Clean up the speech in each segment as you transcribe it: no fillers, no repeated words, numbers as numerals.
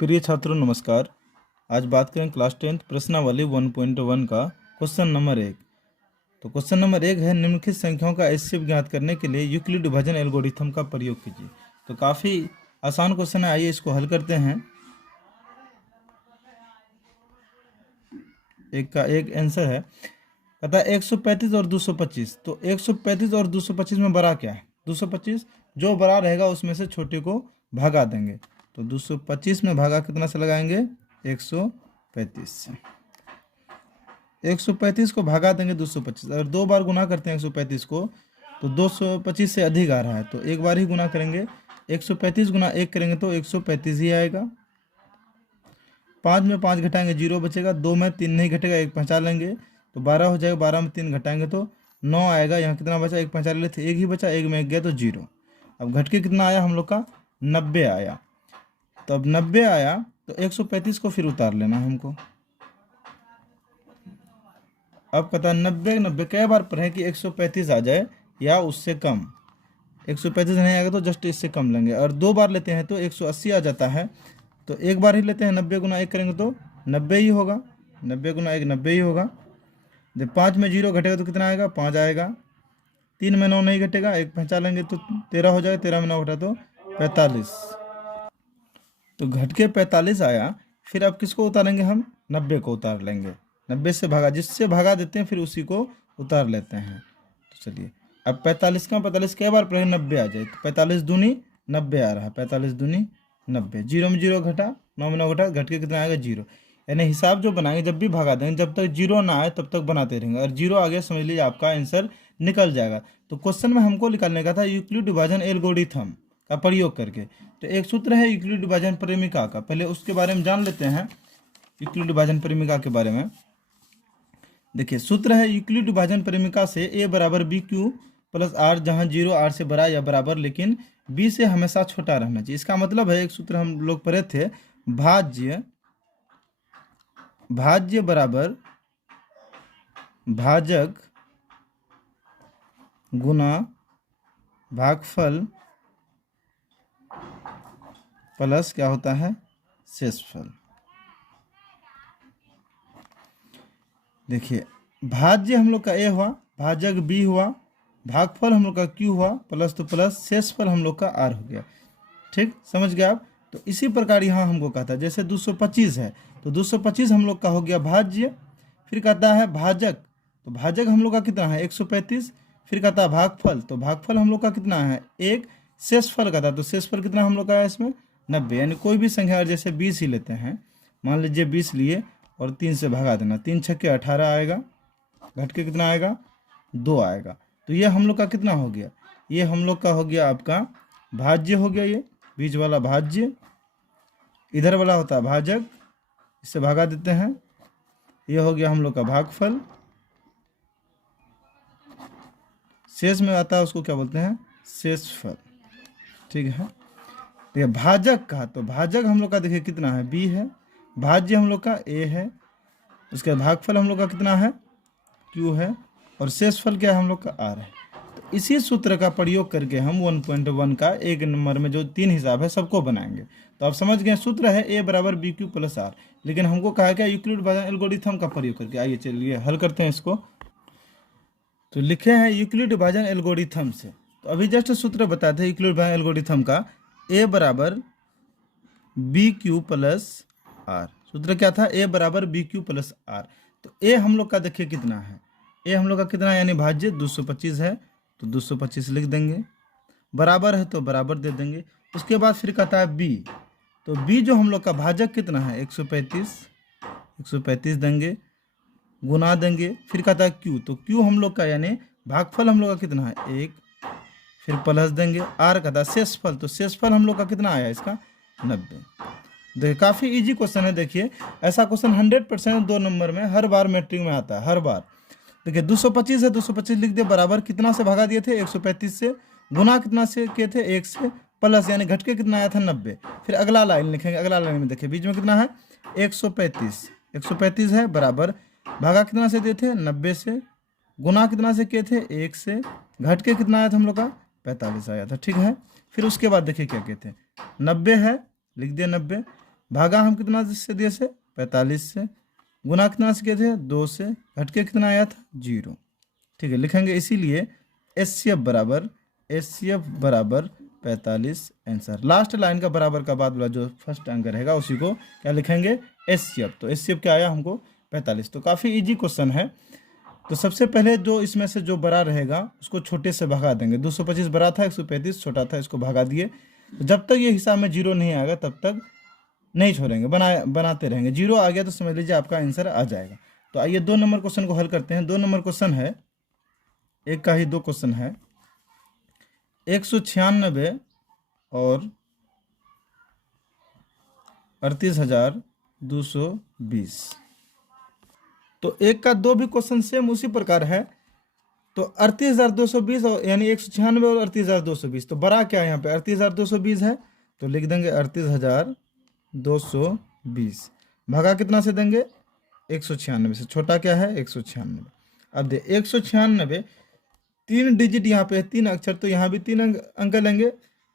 प्रिय छात्रों नमस्कार। आज बात करें क्लास 10th प्रश्नावली 1.1 का क्वेश्चन नंबर 1। तो क्वेश्चन नंबर 1 है, निम्नलिखित संख्याओं का HCF ज्ञात करने के लिए यूक्लिड विभाजन एल्गोरिथम का प्रयोग कीजिए। तो काफ़ी आसान क्वेश्चन है, आइए इसको हल करते हैं। एक का एक आंसर है, कहता है 135 और 225। तो 135 और 225 में बड़ा क्या है? 225। जो बड़ा रहेगा उसमें से छोटे को भागा देंगे। तो 225 में भागा कितना से लगाएंगे? 135 से। 135 को भागा देंगे 225। अगर दो बार गुना करते हैं 135 को तो 225 से अधिक आ रहा है, तो एक बार ही गुना करेंगे। 135 गुना 1 करेंगे तो 135 ही आएगा। 5 में 5 घटाएंगे 0 बचेगा। 2 में 3 नहीं घटेगा, 1 पहुँचा लेंगे तो 12 हो जाएगा। 12 में 3 घटाएंगे तो 9 आएगा। यहाँ कितना बचा? 1 पहुँचा ले थे, 1 ही बचा, 1 में 1 गया तो 0। अब घट के कितना आया हम लोग का? 90 आया। तो अब 90 आया तो 135 को फिर उतार लेना हमको। अब कहता है 90 कई बार पढ़े कि 135 आ जाए या उससे कम। 135 नहीं आएगा तो जस्ट इससे कम लेंगे। और दो बार लेते हैं तो 180 आ जाता है। तो एक बार ही लेते हैं, 90 गुना 1 करेंगे तो 90 ही होगा। 90 गुना 1 90 ही होगा। जब 5 में 0 घटेगा तो कितना आएगा? 5 आएगा। 3 में 9 नहीं घटेगा, 1 पहुँचा लेंगे तो 13 हो जाएगा। 13 में 9 घटा तो 45। तो घट के 45 आया। फिर अब किसको उतारेंगे हम? 90 को उतार लेंगे। 90 से भागा, जिससे भागा देते हैं फिर उसी को उतार लेते हैं। तो चलिए अब 45 का 45 कई बार पढ़े 90 आ जाए। तो 45 दूनी 90 आ रहा है। 45 दूनी 90। 0 में 0 घटा, 9 में 9 घटा, घट के कितना आएगा? 0। यानी हिसाब जो बनाएंगे जब भी भागा देंगे, जब तक 0 ना आए तब तक बनाते रहेंगे। और 0 आ गया समझ लीजिए आपका आंसर निकल जाएगा। तो क्वेश्चन में हमको निकालने का था यूक्लिड विभाजन एल्गोरिथम का प्रयोग करके। तो एक सूत्र है यूक्लिड विभाजन परिमिका का, पहले उसके बारे में जान लेते हैं। यूक्लिड विभाजन परिमिका के बारे में देखिए, सूत्र है यूक्लिड विभाजन परिमिका से a बराबर बी क्यू प्लस आर, जहाँ 0 r से बड़ा या बराबर लेकिन b से हमेशा छोटा रहना चाहिए। इसका मतलब है, एक सूत्र हम लोग पढ़े थे, भाज्य बराबर भाजक गुना भागफल प्लस क्या होता है? शेषफल। देखिए, भाज्य हम लोग का a हुआ, भाजक b हुआ, भागफल हम लोग का q हुआ, प्लस तो प्लस, शेषफल हम लोग का r हो गया। ठीक, समझ गए आप? तो इसी प्रकार यहाँ हमको कहता है, जैसे 225 है तो 225 हम लोग का हो गया भाज्य। फिर कहता है भाजक, तो भाजक हम लोग का कितना है? 135। फिर कहता है भागफल, तो भागफल हम लोग का कितना है? 1। शेषफल कहता है, तो शेषफल कितना हम लोग का है इसमें? 90। यानी कोई भी संख्या जैसे 20 ही लेते हैं, मान लीजिए 20 लिए और 3 से भगा देना, 3 छक्के 18 आएगा। घट के कितना आएगा? 2 आएगा। तो ये हम लोग का कितना हो गया? ये हम लोग का हो गया आपका भाज्य हो गया। ये बीच वाला भाज्य, इधर वाला होता है भाजक, इससे भागा देते हैं। ये हो गया हम लोग का भागफल। शेष में आता है उसको क्या बोलते हैं? शेषफल। ठीक है। देखिए भाजक का, तो भाजक हम लोग का देखिए कितना है? b है। भाज्य हम लोग का a है। उसके भागफल हम लोग का कितना है? q है। और शेषफल क्या है? हम लोग का r है। तो इसी सूत्र का प्रयोग करके हम 1.1 का एक नंबर में जो 3 हिसाब है सबको बनाएंगे। तो आप समझ गए, सूत्र है a बराबर बी क्यू प्लस आर, लेकिन हमको कहा क्या? यूक्लिड विभाजन एल्गोरिथम का प्रयोग करके। आइए चलिए हल करते हैं इसको। तो लिखे हैं यूक्लिड विभाजन एल्गोरिथम से। तो अभी जस्ट सूत्र बताते हैं यूक्लिड विभाजन एल्गोरिथम का, a बराबर बी क्यू प्लस आर। सूत्र क्या था? a बराबर बी क्यू प्लस आर। तो a हम लोग का देखिए कितना है? a हम लोग का कितना है? यानी भाज्य 225 है, तो 225 लिख देंगे। बराबर है तो बराबर दे देंगे। उसके बाद फिर कहता है b, तो b जो हम लोग का भाजक कितना है? 135 देंगे, गुना देंगे। फिर कहता है q, तो q हम लोग का यानी भागफल हम लोग का कितना है? 1। फिर प्लस देंगे। r कहता है शेषफल, तो शेषफल हम लोग का कितना आया इसका? 90। देखिए काफ़ी इजी क्वेश्चन है। देखिए ऐसा क्वेश्चन 100% 2 नंबर में हर बार मैट्रिक में आता है, हर बार। देखिए 225 है, 225 लिख दिए, बराबर कितना से भगा दिए थे? 135 से। गुना कितना से किए थे? 1 से। प्लस यानी घट के कितना आया था? 90। फिर अगला लाइन लिखेंगे। अगला लाइन में देखिए बीच में कितना है? 135। 135 है, बराबर भागा कितना से दिए थे? 90 से। गुना कितना से किए थे? 1 से। घट के कितना आया था हम लोग का? 45 आया था। ठीक है। फिर उसके बाद देखिए क्या कहते हैं, 90 है, लिख दिया 90। भागा हम कितना से दिए से 45 से, गुना कितना से किए थे 2 से, घट के कितना आया था 0। ठीक है, लिखेंगे इसीलिए एच सी एफ बराबर 45 आंसर। लास्ट लाइन का बराबर का बाद वाला जो फर्स्ट अंक रहेगा उसी को क्या लिखेंगे एच सी एफ। तो एच सी एफ क्या आया हमको 45। तो काफ़ी इजी क्वेश्चन है। तो सबसे पहले जो इसमें से जो बड़ा रहेगा उसको छोटे से भगा देंगे। 225 बड़ा था, 135 छोटा था, इसको भगा दिए। तो जब तक ये हिसाब में 0 नहीं आएगा तब तक नहीं छोड़ेंगे, बनाते रहेंगे। 0 आ गया तो समझ लीजिए आपका आंसर आ जाएगा। तो आइए 2 नंबर क्वेश्चन को हल करते हैं। 2 नंबर क्वेश्चन है, एक का ही 2 क्वेश्चन है। 196 और 38,220। तो एक का 2 भी क्वेश्चन सेम उसी प्रकार है। तो 38,220 और यानी 196 और 38,220। तो बड़ा क्या है यहाँ पे 38,220 है, तो लिख देंगे 38,220। भागा कितना से देंगे 196 से, छोटा क्या है 196। अब दे 196 3 डिजिट यहाँ पे है, 3 अक्षर, तो यहाँ भी 3 अंक लेंगे।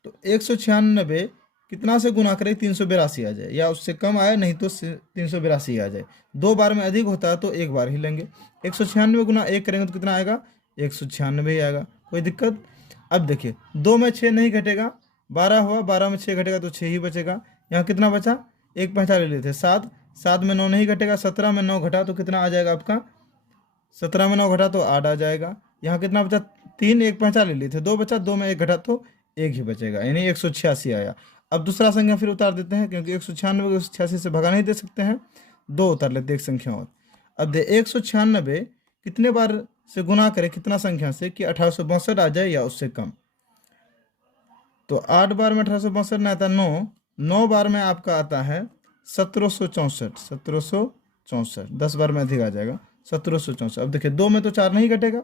तो 196 कितना से गुना करें 382 आ जाए, या उससे कम आए नहीं तो 382 आ जाए। 2 बार में अधिक होता है तो 1 बार ही लेंगे। 196 गुना 1 करेंगे तो कितना आएगा 196 ही आएगा, कोई दिक्कत। अब देखिए 2 में 6 नहीं घटेगा, 12 हुआ, 12 में 6 घटेगा तो 6 ही बचेगा। यहाँ कितना बचा, एक पहचान ले लेते 7, 7 में 9 नहीं घटेगा, 17 में 9 घटा तो कितना आ जाएगा आपका, 17 में 9 घटा तो 8 आ जाएगा। यहाँ कितना बचा 3, एक पहचान ले लिए थे, 2 बचा, 2 में 1 घटा तो 1 ही बचेगा, यानी 186 आया। अब दूसरा संख्या फिर उतार देते हैं, क्योंकि 196 को 186 से भगा नहीं दे सकते हैं। 2 उतार लेते एक संख्या और। अब दे 196 कितने बार से गुना करें कितना संख्या से कि 1862 आ जाए या उससे कम। तो 8 बार में 1862 ना आता 9, 9 बार में आपका आता है 1764, 1764, 10 बार में अधिक आ जाएगा 1764। अब देखिए 2 में तो 4 नहीं घटेगा,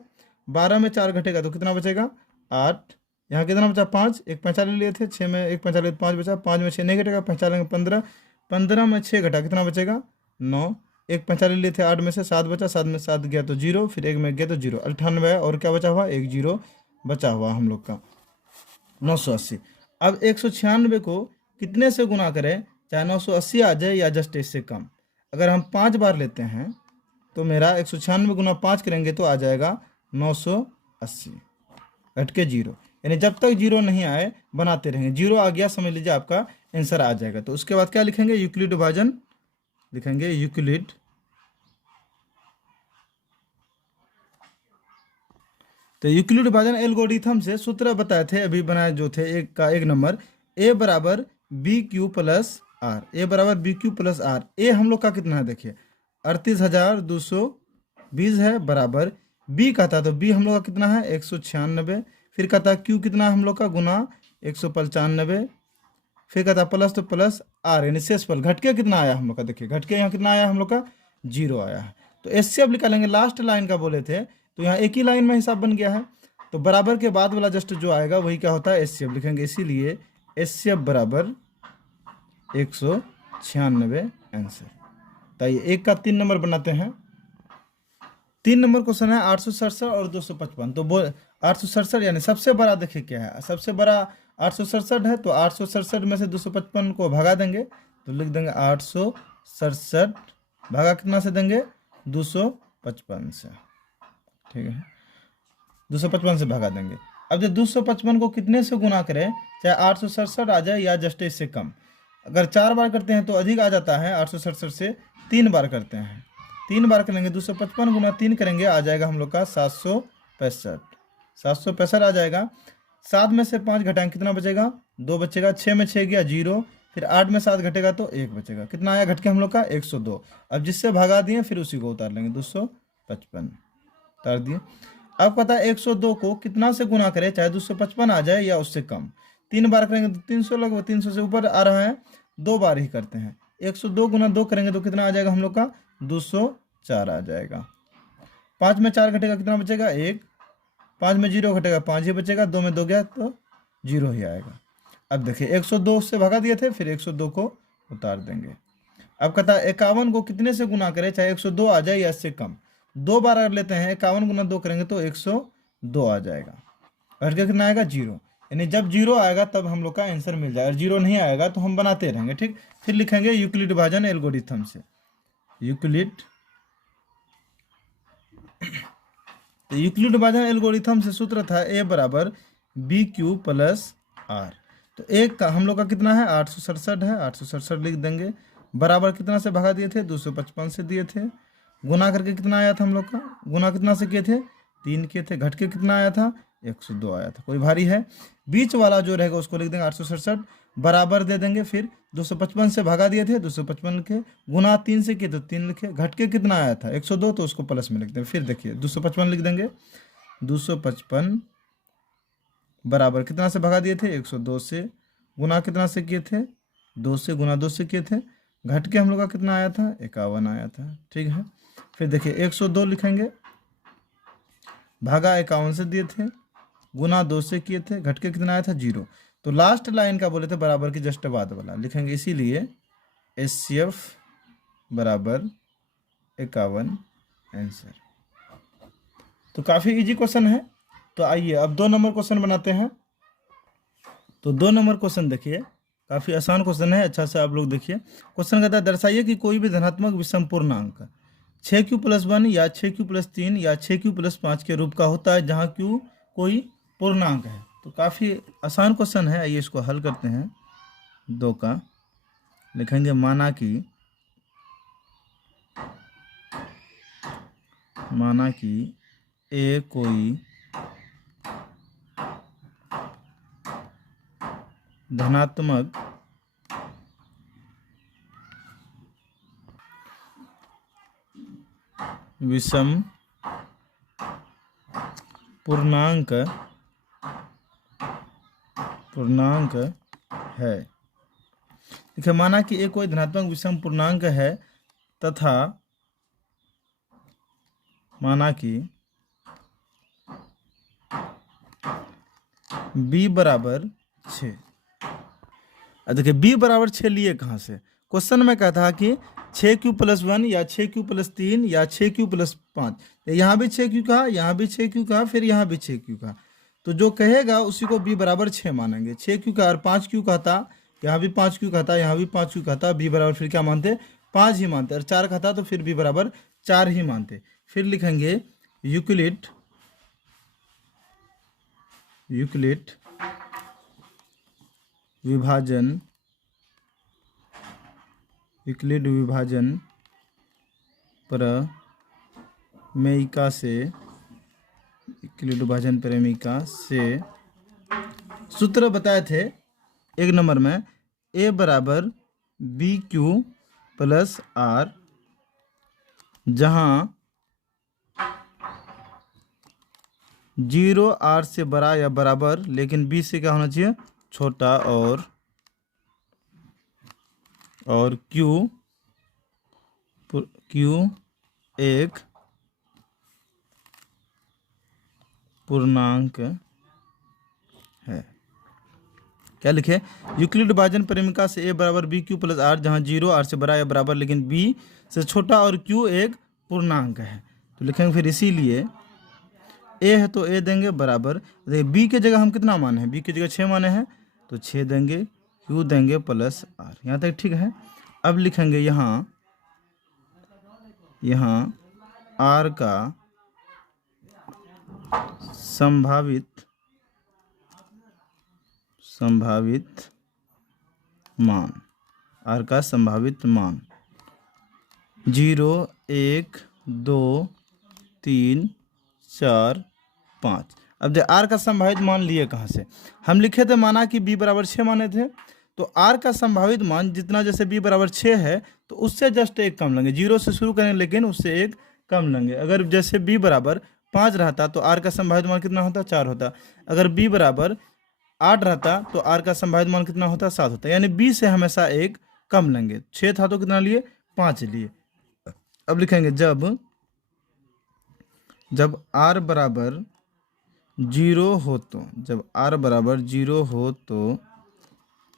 12 में 4 घटेगा तो कितना बचेगा 8। यहाँ कितना बचा 5, एक पैंचा ले लिए थे, 6 में एक पैंचा ले 5 बचा, 5 में 6 नहीं घटेगा, पैंचा लेंगे 15, 15 में 6 घटा कितना बचेगा 9, एक पैंचा ले लिए थे 8 में से 7 बचा, 7 में 7 गया तो 0, फिर 1 में गया तो 0, 98 और क्या बचा हुआ 1 0 बचा हुआ हम लोग का 980। अब 196 को कितने से गुना करें चाहे 980 आ जाए या जस्ट इससे कम। अगर हम 5 बार लेते हैं तो मेरा 196 गुना 5 करेंगे तो आ जाएगा 980, घट के 0, यानी जब तक 0 नहीं आए बनाते रहेंगे। 0 आ गया समझ लीजिए आपका आंसर आ जाएगा। तो उसके बाद क्या लिखेंगे यूक्लिड विभाजन लिखेंगे, यूक्लिड तो यूक्लिड विभाजन एल्गोरिथम से सूत्र बताए थे अभी बनाए जो थे, एक का 1 नंबर a बराबर बी क्यू प्लस आर, ए बराबर बी क्यू प्लस आर। ए हम लोग का कितना है देखिए 38,220 है, बराबर बी का था तो बी हम लोग का कितना है 196, फिर का था क्यू कितना हम लोग का गुना 195, फिर का था प्लस तो प्लस आर, यानी शेषफल घट के कितना आया हम लोग का, देखिए घट के यहाँ कितना आया हम लोग का 0 आया है। तो एचसीएफ निकालेंगे, लास्ट लाइन का बोले थे तो यहाँ एक ही लाइन में हिसाब बन गया है। तो बराबर के बाद वाला जस्ट जो आएगा वही क्या होता है एचसीएफ लिखेंगे, इसीलिए एचसीएफ बराबर 196 आंसर। तो ये एक का 3 नंबर बनाते हैं। 3 नंबर क्वेश्चन है 867 और 255। तो बोल 867 यानी सबसे बड़ा देखिए क्या है, सबसे बड़ा 867 है, तो 867 में से 255 को भगा देंगे तो लिख देंगे 867 भागा कितना से देंगे 255 से, ठीक है 255 से भगा देंगे। अब जब 255 को कितने से गुना करें चाहे 867 आ जाए या जस्ट इससे कम। अगर 4 बार करते हैं तो अधिक आ जाता है 867 से, 3 बार करते हैं 3 बार करेंगे 255 गुना 3 करेंगे आ जाएगा हम लोग का 765, 765 आ जाएगा। 7 में से 5 घटाएंगे कितना बचेगा 2 बचेगा, 6 में 6 गया 0, फिर 8 में 7 घटेगा तो 1 बचेगा, कितना आया घट के हम लोग का 102। अब जिससे भगा दिए फिर उसी को उतार लेंगे 255 उतार दिए। अब पता है 102 को कितना से गुना करें चाहे 255 आ जाए या उससे कम। 3 बार करेंगे तो 300 लगभग 300 से ऊपर आ रहा है, 2 बार ही करते हैं 102 गुना 2 करेंगे तो कितना आ जाएगा हम लोग का 204 आ जाएगा। 5 में 4 घटेगा कितना बचेगा 1, 5 में 0 घटेगा 5 ही बचेगा, 2 में 2 गया तो 0 ही आएगा। अब देखिए 102 से भगा दिए थे फिर 102 को उतार देंगे। अब कहता है 51 को कितने से गुना करें चाहे 102 आ जाए या इससे कम। 2 बार अगर लेते हैं 51 गुना 2 करेंगे तो 102 आ जाएगा, घट के कितना आएगा 0, यानी जब जीरो आएगा तब हम लोग का आंसर मिल जाएगा, जीरो नहीं आएगा तो हम बनाते रहेंगे। ठीक, फिर लिखेंगे यूक्लिड विभाजन एल्गोरिथम से। यूक्लिड, तो यूक्लिड विभाजन एल्गोरिथम से सूत्र था ए बराबर बी क्यू प्लस आर। तो एक का हम लोग का कितना है 867 है, 867 लिख देंगे। बराबर कितना से भगा दिए थे 255 से दिए थे। गुना करके कितना आया था हम लोग का, गुना कितना से किए थे 3 किए थे। घट के कितना आया था 102 आया था। कोई भारी है, बीच वाला जो रहेगा उसको लिख देंगे 867, बराबर दे देंगे। फिर 255 से भगा दिए थे 255 के, गुना 3 से किए तो 3 लिखे। घट के कितना आया था 102, तो उसको प्लस में लिख देंगे। फिर देखिए 255 लिख देंगे, 255 बराबर कितना से भगा दिए थे 102 से, गुना कितना से किए थे 2 से, गुना 2 से किए थे। घट के हम लोग का कितना आया था 51 आया था। ठीक है, फिर देखिए 102 लिखेंगे, भागा 51 से दिए थे, गुना 2 से किए थे। घट के कितना आया था 0। तो लास्ट लाइन का बोले थे बराबर की जस्ट बाद वाला लिखेंगे, इसीलिए HCF बराबर 51 आंसर। तो काफ़ी इजी क्वेश्चन है। तो आइए अब 2 नंबर क्वेश्चन बनाते हैं। तो 2 नंबर क्वेश्चन देखिए, काफ़ी आसान क्वेश्चन है, अच्छा से आप लोग देखिए। क्वेश्चन कहता है दर्शाइए कि कोई भी धनात्मक विषम पूर्णांक 6q+1 या 6q+3 या 6q+5 के रूप का होता है जहाँ q कोई पूर्णांक है। तो काफ़ी आसान क्वेश्चन है, आइए इसको हल करते हैं। 2 का लिखेंगे माना कि ए कोई धनात्मक विषम पूर्णांक है। देखिए माना कि ए कोई धनात्मक विषम पूर्णांक है तथा माना कि b बराबर 6। देखिए b बराबर 6 लिए कहाँ से, क्वेश्चन में कहता है कि 6q+1 या 6q+3 या 6q+5, यहाँ भी 6q कहा, यहाँ भी 6q कहा, फिर यहाँ भी 6q कहा। तो जो कहेगा उसी को b बराबर 6 मानेंगे। 6q का और 5q कहता, यहाँ भी 5q कहता, यहाँ भी 5q कहता, b बराबर फिर क्या मानते 5 ही मानते, और 4 कहता तो फिर b बराबर 4 ही मानते। फिर लिखेंगे यूक्लिड विभाजन प्रमेयिका से सूत्र बताए थे 1 नंबर में, a बराबर BQ+R, जहाँ 0 R से बड़ा या बराबर लेकिन b से क्या होना चाहिए छोटा, और Q एक पूर्णांक है। क्या लिखे, यूक्लिड विभाजन परिमिका से a बराबर BQ+R, जहाँ 0 R से बड़ा या बराबर लेकिन b से छोटा और q एक पूर्णांक है। तो लिखेंगे फिर इसीलिए a है तो a देंगे बराबर, देखिए b के जगह हम कितना माने हैं, b की जगह 6 माने हैं तो 6 देंगे, q देंगे प्लस r। यहाँ तक ठीक है। अब लिखेंगे यहाँ r का संभावित मान, r का संभावित मान 0 1 2 3 4 5। अब देख r का संभावित मान लिए कहाँ से, हम लिखे थे माना कि b बराबर 6 माने थे, तो r का संभावित मान जितना जैसे b बराबर 6 है तो उससे जस्ट 1 कम लेंगे, 0 से शुरू करेंगे लेकिन उससे 1 कम लेंगे। अगर जैसे b बराबर 5 रहता तो r का संभावित मान कितना होता 4 होता। अगर b बराबर 8 रहता तो r का संभावित मान कितना होता 7 होता, यानी b से हमेशा 1 कम लेंगे। 6 था तो कितना लिए 5 लिए। अब लिखेंगे जब r बराबर 0 हो तो, जब r बराबर 0 हो तो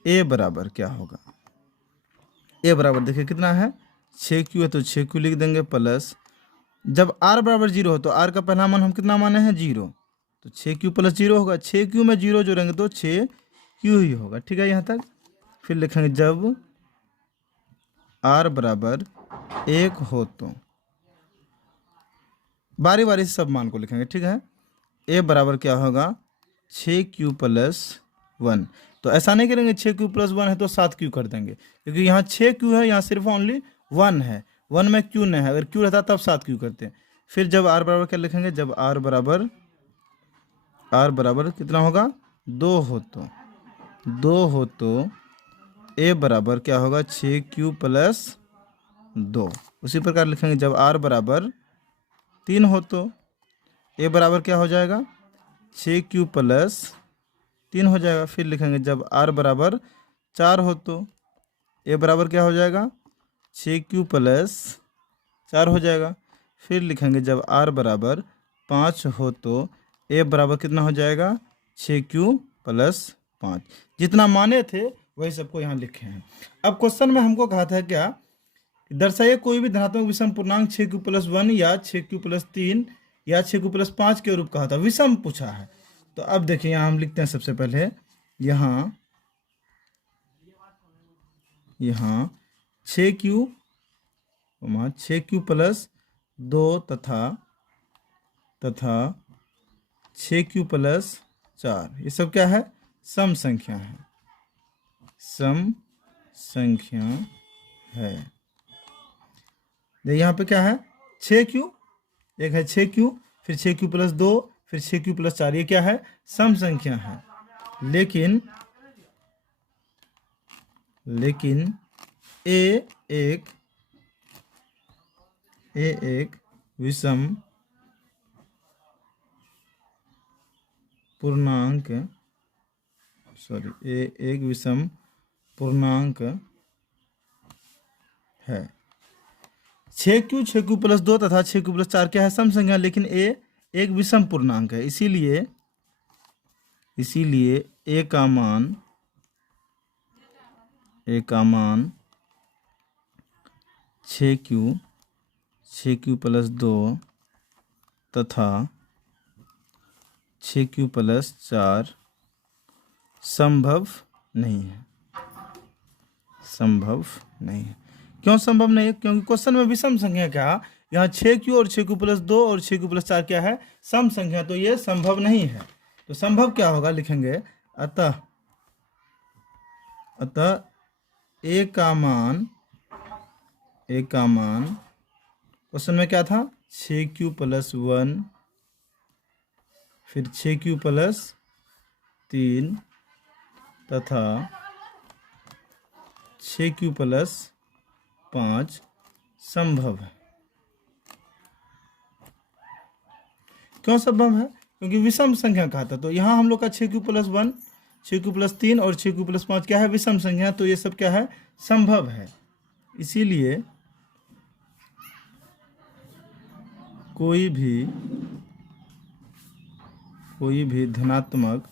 a बराबर क्या होगा, a बराबर देखिए कितना है 6q है तो 6q लिख देंगे प्लस, जब r बराबर 0 हो तो r का पहला मान हम कितना माने हैं 0, तो 6q प्लस 0 होगा, 6q में 0 जोड़ेंगे तो 6q ही होगा। ठीक है यहाँ तक। फिर लिखेंगे जब r बराबर 1 हो तो बारी बारी से सब मान को लिखेंगे। ठीक है। a बराबर क्या होगा 6q प्लस 1। तो ऐसा नहीं करेंगे 6q प्लस 1 है तो 7q कर देंगे, क्योंकि यहाँ 6q है, यहाँ सिर्फ ओनली 1 है, 1 में q नहीं है। अगर q रहता तब 7q करते हैं। फिर जब r बराबर क्या लिखेंगे, जब r बराबर कितना होगा 2 हो तो a बराबर क्या होगा 6q प्लस 2। उसी प्रकार लिखेंगे जब r बराबर 3 हो तो a बराबर क्या हो जाएगा 6q प्लस 3 हो जाएगा। फिर लिखेंगे जब r बराबर 4 हो तो a बराबर क्या हो जाएगा 6q प्लस 4 हो जाएगा। फिर लिखेंगे जब r बराबर 5 हो तो a बराबर कितना हो जाएगा 6q प्लस 5। जितना माने थे वही सबको यहाँ लिखे हैं। अब क्वेश्चन में हमको कहा था क्या, दर्शाइए कोई भी धनात्मक विषम पूर्णांक 6q प्लस 1 या 6q प्लस 3 या 6q प्लस 5 के रूप कहा था, विषम पूछा है। तो अब देखिए यहाँ हम लिखते हैं सबसे पहले यहाँ 6q प्लस 2 तथा 6q प्लस 4, ये सब क्या है सम संख्या है, सम संख्या है। यहाँ पे क्या है 6q, एक है 6q, फिर 6q प्लस 2, फिर 6q प्लस 4, ये क्या है सम संख्या है। लेकिन ए एक विषम पूर्णांक है। 6q प्लस 2 तथा 6q प्लस 4 क्या है सम संख्या, लेकिन a एक विषम पूर्णांक है। इसीलिए a का मान 6q प्लस 2 तथा 6q प्लस 4 संभव नहीं है। क्यों संभव नहीं है? क्योंकि क्वेश्चन में विषम संख्या क्या, यहाँ 6q और 6q प्लस 2 और 6q प्लस 4 क्या है सम संख्या, तो ये संभव नहीं है। तो संभव क्या होगा लिखेंगे अतः a का मान क्वेश्चन में क्या था 6q प्लस 1, फिर 6q प्लस 3 तथा 6q प्लस 5 संभव है। क्यों संभव है? क्योंकि विषम संख्या कहा था। तो यहाँ हम लोग का 6q प्लस 1, 6q प्लस 3 और 6q प्लस 5 क्या है विषम संख्या, तो ये सब क्या है संभव है। इसीलिए कोई भी धनात्मक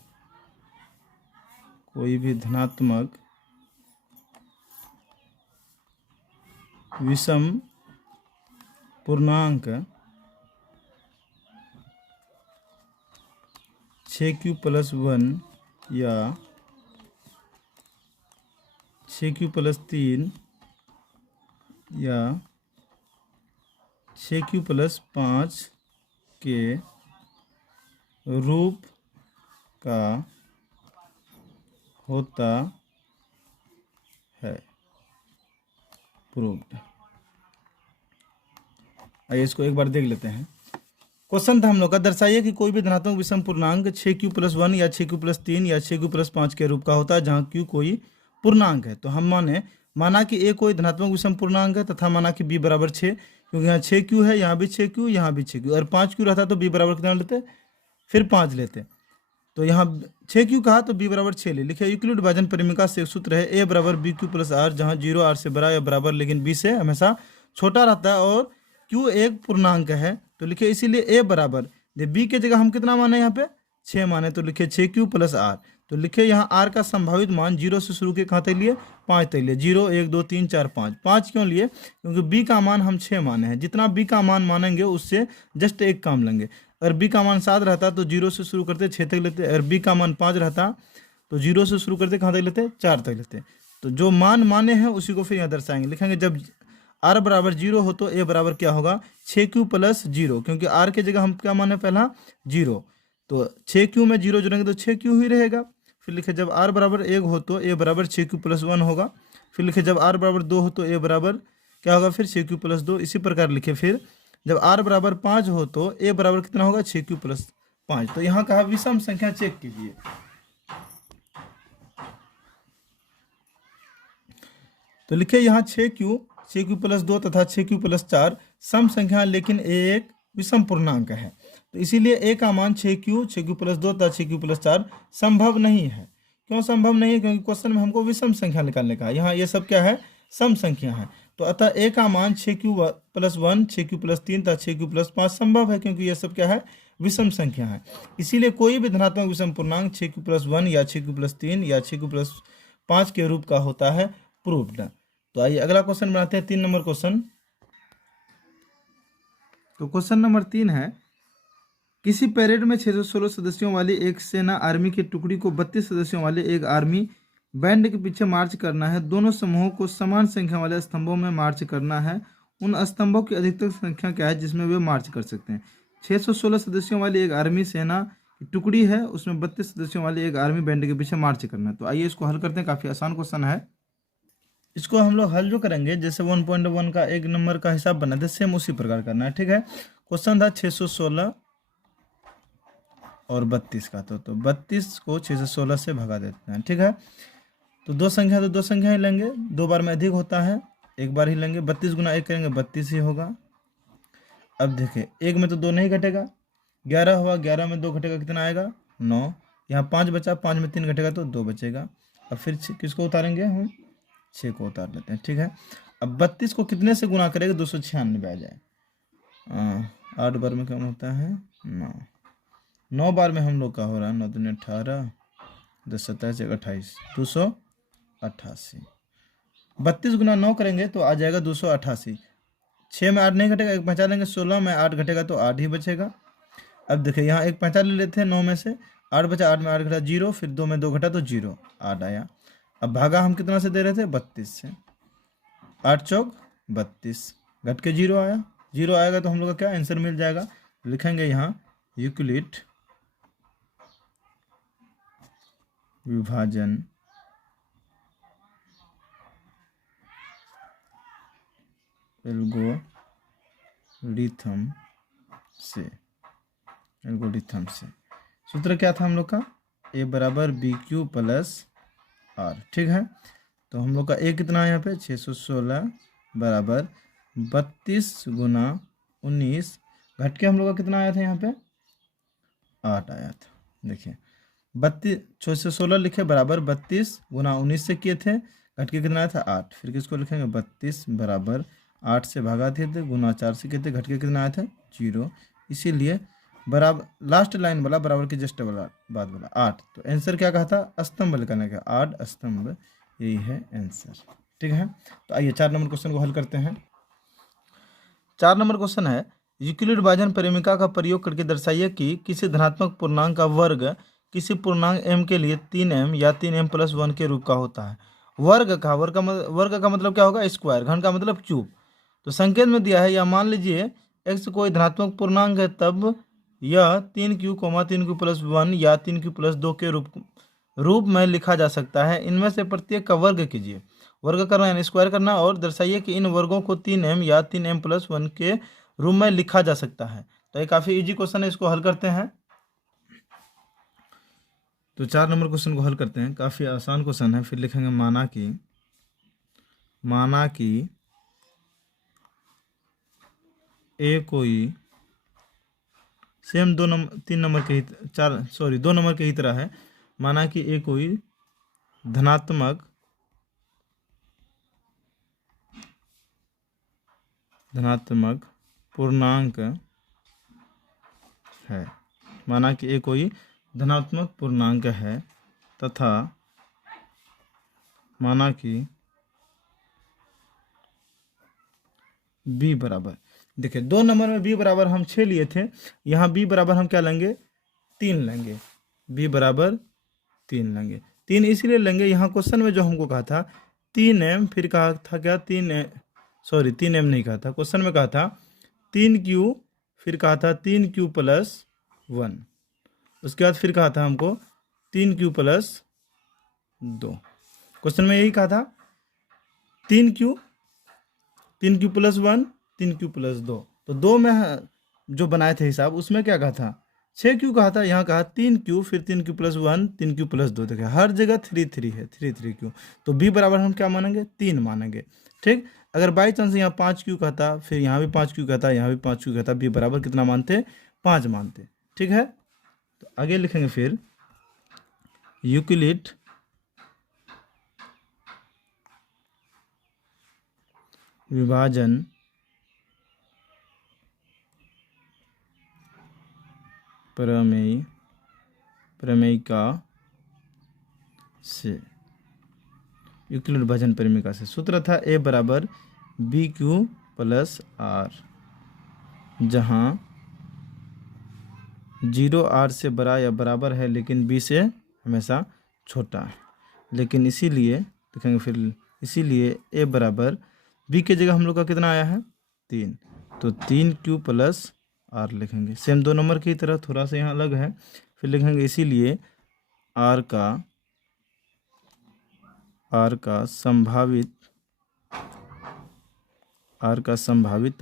विषम पूर्णांक 6q प्लस 1 या 6q प्लस 3 या 6q प्लस 5 के रूप का होता है। प्रूव्ड। आइए इसको एक बार देख लेते हैं। क्वेश्चन था हम लोग का, दर्शाइए कि कोई भी धनात्मक विषम पूर्णांक 6q प्लस 1 या 6q प्लस 3 या 6q प्लस 5 के रूप का होता है जहाँ q कोई पूर्णांक है। तो हम माना कि a कोई धनात्मक विषम पूर्णांक है तथा माना कि b बराबर 6, क्योंकि यहाँ 6q है, यहाँ भी 6q, यहाँ भी 6q, और 5q रहता तो b बराबर कितना लेते, फिर 5 लेते। तो यहाँ 6q कहा तो b बराबर 6 ले लिखे। यूक्लिड विभाजन परिमिका से एक सूत्र है a बराबर bq प्लस r, जहाँ 0 r से बड़ा या बराबर लेकिन b से हमेशा छोटा रहता है और q एक पूर्णांक है। तो लिखे इसीलिए a बराबर, जब b के जगह हम कितना माने यहाँ पे 6 माने, तो लिखे 6q प्लस r। तो लिखे यहाँ r का संभावित मान 0 से शुरू के कहाँ तक लिए 5 तक लिए, 0 1 2 3 4 5। 5 क्यों लिए? क्योंकि b का मान हम 6 माने हैं, जितना b का मान मानेंगे उससे जस्ट एक कम लेंगे। अगर b का मान 7 रहता तो 0 से शुरू करते 6 तक लेते। अगर b का मान 5 रहता तो 0 से शुरू करते कहाँ तक लेते, 4 तक लेते। तो जो मान माने हैं उसी को फिर यहाँ दर्शाएंगे, लिखेंगे जब r बराबर 0 हो तो a बराबर क्या होगा, 6q प्लस 0, क्योंकि r के जगह हम क्या माने पहला 0, तो 6q में 0 जोड़ेंगे तो 6q ही रहेगा। फिर लिखे जब r बराबर 1 हो तो a बराबर 6q प्लस 1 होगा। फिर लिखे जब r बराबर 2 हो तो a बराबर क्या होगा, फिर 6q प्लस 2। इसी प्रकार लिखे फिर जब r बराबर 5 हो तो a बराबर कितना होगा, 6q प्लस 5। तो यहाँ कहा विषम संख्या चेक कीजिए। तो लिखे यहाँ 6q प्लस 2 तथा 6q प्लस 4 सम संख्या लेकिन a एक विषम पूर्णांक है। तो इसीलिए a का मान 6q प्लस 2 तथा 6q प्लस 4 संभव नहीं है। क्यों संभव नहीं है, क्योंकि क्वेश्चन में हमको विषम संख्या निकालने का है। यहाँ ये सब क्या है, सम संख्या है। तो अतः a का मान 6q प्लस 1 6q प्लस 3 तथा 6q प्लस 5 संभव है, क्योंकि ये सब क्या है, विषम संख्या है। इसीलिए कोई भी धनात्मक विषम पूर्णांक 6q प्लस 1 या 6q प्लस 3 या 6q प्लस 5 के रूप का होता है, प्रूव्ड। तो आइए अगला क्वेश्चन बनाते हैं, 3 नंबर क्वेश्चन। तो क्वेश्चन नंबर 3 है, किसी परेड में 616 सदस्यों वाली एक सेना आर्मी की टुकड़ी को 32 सदस्यों वाले एक आर्मी बैंड के पीछे मार्च करना है। दोनों समूहों को समान संख्या वाले स्तंभों में मार्च करना है। उन स्तंभों की अधिकतम संख्या क्या है जिसमें वे मार्च कर सकते हैं। 616 सदस्यों वाली एक आर्मी सेना की टुकड़ी है, उसमें 32 सदस्यों वाली एक आर्मी बैंड के पीछे मार्च करना है। तो आइए इसको हल करते हैं, काफ़ी आसान क्वेश्चन है। इसको हम लोग हल जो करेंगे, जैसे 1.1 का 1 नंबर का हिसाब बना थे, सेम उसी प्रकार करना है, ठीक है। क्वेश्चन था 616 और 32 का, तो 32 को 616 से भगा देते हैं, ठीक है। तो दो संख्या ही लेंगे, 2 बार में अधिक होता है, 1 बार ही लेंगे। 32 गुना 1 करेंगे 32 ही होगा। अब देखिए 1 में तो 2 नहीं घटेगा, 11 हुआ, 11 में 2 घटेगा, कितना आएगा, 9। यहाँ 5 बचा, 5 में 3 घटेगा तो 2 बचेगा। अब फिर किसको उतारेंगे हम, 6 को उतार लेते हैं, ठीक है। अब 32 को कितने से गुना करेंगे, 296 आ जाए। 8 बार में कम होता है 9 बार में हम लोग का हो रहा है 9 दूनी 18, 10 27 28, 288। 32 गुना 9 करेंगे तो आ जाएगा 288। 6 में 8 नहीं घटेगा, 1 बचा लेंगे, 16 में 8 घटेगा तो 8 ही बचेगा। अब देखिए यहाँ 1 बचा ले लेते हैं 9 में से, 8 बचा, 8 में 8 घटा 0, फिर 2 में 2 घटा तो 0, 8 आया। अब भागा हम कितना से दे रहे थे, 32 से, 8 चौक 32, घट के 0 आया। 0 आएगा तो हम लोग का क्या आंसर मिल जाएगा, लिखेंगे यहाँ यूक्लिड विभाजन एल्गोरिथम से सूत्र क्या था हम लोग का, a बराबर बी क्यू प्लस आर, ठीक है। तो हम लोग का a कितना है यहाँ पे, 616 बराबर 32 गुना 19, घट के हम लोग का कितना आया था यहाँ पे, 8 आया था। देखिए 32 616 लिखे बराबर 32 गुना 19 से किए थे, घट के कितना आया था 8। फिर किसको लिखेंगे, 32 बराबर 8 से भगा दिए थे, गुना 4 से किए थे, घट के कितना आया था 0। इसीलिए बराबर लास्ट लाइन वाला बराबर के जस्ट वाला बाद वाला 8। तो आंसर क्या कहा था, स्तंभ लिखने का, 8 स्तंभ, यही है आंसर, ठीक है। तो आइए 4 नंबर क्वेश्चन को हल करते हैं। 4 नंबर क्वेश्चन है, यूक्लिड विभाजन परिमिका का प्रयोग करके दर्शाइए कि किसी धनात्मक पूर्णांक का वर्ग किसी पूर्णांक m के लिए 3m या 3m प्लस 1 के रूप का होता है। वर्ग का मतलब क्या होगा, स्क्वायर, घन का मतलब क्यूब। तो संकेत में दिया है, या मान लीजिए x कोई धनात्मक पूर्णांक है, तब यह 3q 3q प्लस 1 या 3q प्लस 2 के रूप में लिखा जा सकता है। इनमें से प्रत्येक का वर्ग कीजिए, वर्ग करना यानी स्क्वायर करना, और दर्शाइए कि इन वर्गों को 3m या 3m प्लस 1 के रूप में लिखा जा सकता है। तो ये काफ़ी इजी क्वेश्चन है, इसको हल करते हैं। तो 4 नंबर क्वेश्चन को हल करते हैं, काफ़ी आसान क्वेश्चन है। फिर लिखेंगे माना कि ए कोई सेम 2 नंबर 3 नंबर के ही 2 नंबर के ही तरह है। माना कि ए कोई धनात्मक पूर्णांक है। माना कि ए कोई धनात्मक पूर्णांक है तथा माना कि b बराबर, देखिए 2 नंबर में b बराबर हम 6 लिए थे, यहाँ b बराबर हम क्या लेंगे, 3 लेंगे, b बराबर 3 लेंगे। 3 इसीलिए लेंगे, यहाँ क्वेश्चन में जो हमको कहा था 3m, फिर कहा था क्या 3m नहीं कहा था, क्वेश्चन में कहा था 3q, फिर कहा था 3q प्लस 1, उसके बाद फिर कहा था हमको 3q प्लस 2। क्वेश्चन में यही कहा था 3q प्लस 1, 3q प्लस 2। तो 2 में जो बनाए थे हिसाब, उसमें क्या कहा था 6q कहा था, यहाँ कहा 3q, फिर 3q प्लस 1, 3q प्लस 2। देखिए हर जगह 3 है, 3 तो b बराबर हम क्या मानेंगे, 3 मानेंगे। ठीक, अगर बाई चांस यहाँ 5q कहता, फिर यहाँ भी 5q कहता, यहाँ भी 5q कहता, b बराबर कितना मानते, 5 मानते। ठीक है, तो आगे लिखेंगे फिर यूक्लिड विभाजन प्रमेयिका से, यूक्लिड विभाजन प्रमेयिका से सूत्र था a बराबर बी क्यू प्लस आर, जहाँ 0 r से बड़ा या बराबर है लेकिन b से हमेशा छोटा है। लेकिन इसीलिए देखेंगे फिर, इसीलिए a बराबर b के जगह हम लोग का कितना आया है, 3, तो 3q प्लस r लिखेंगे। सेम 2 नंबर की तरह, थोड़ा सा यहाँ अलग है। फिर लिखेंगे इसीलिए r का संभावित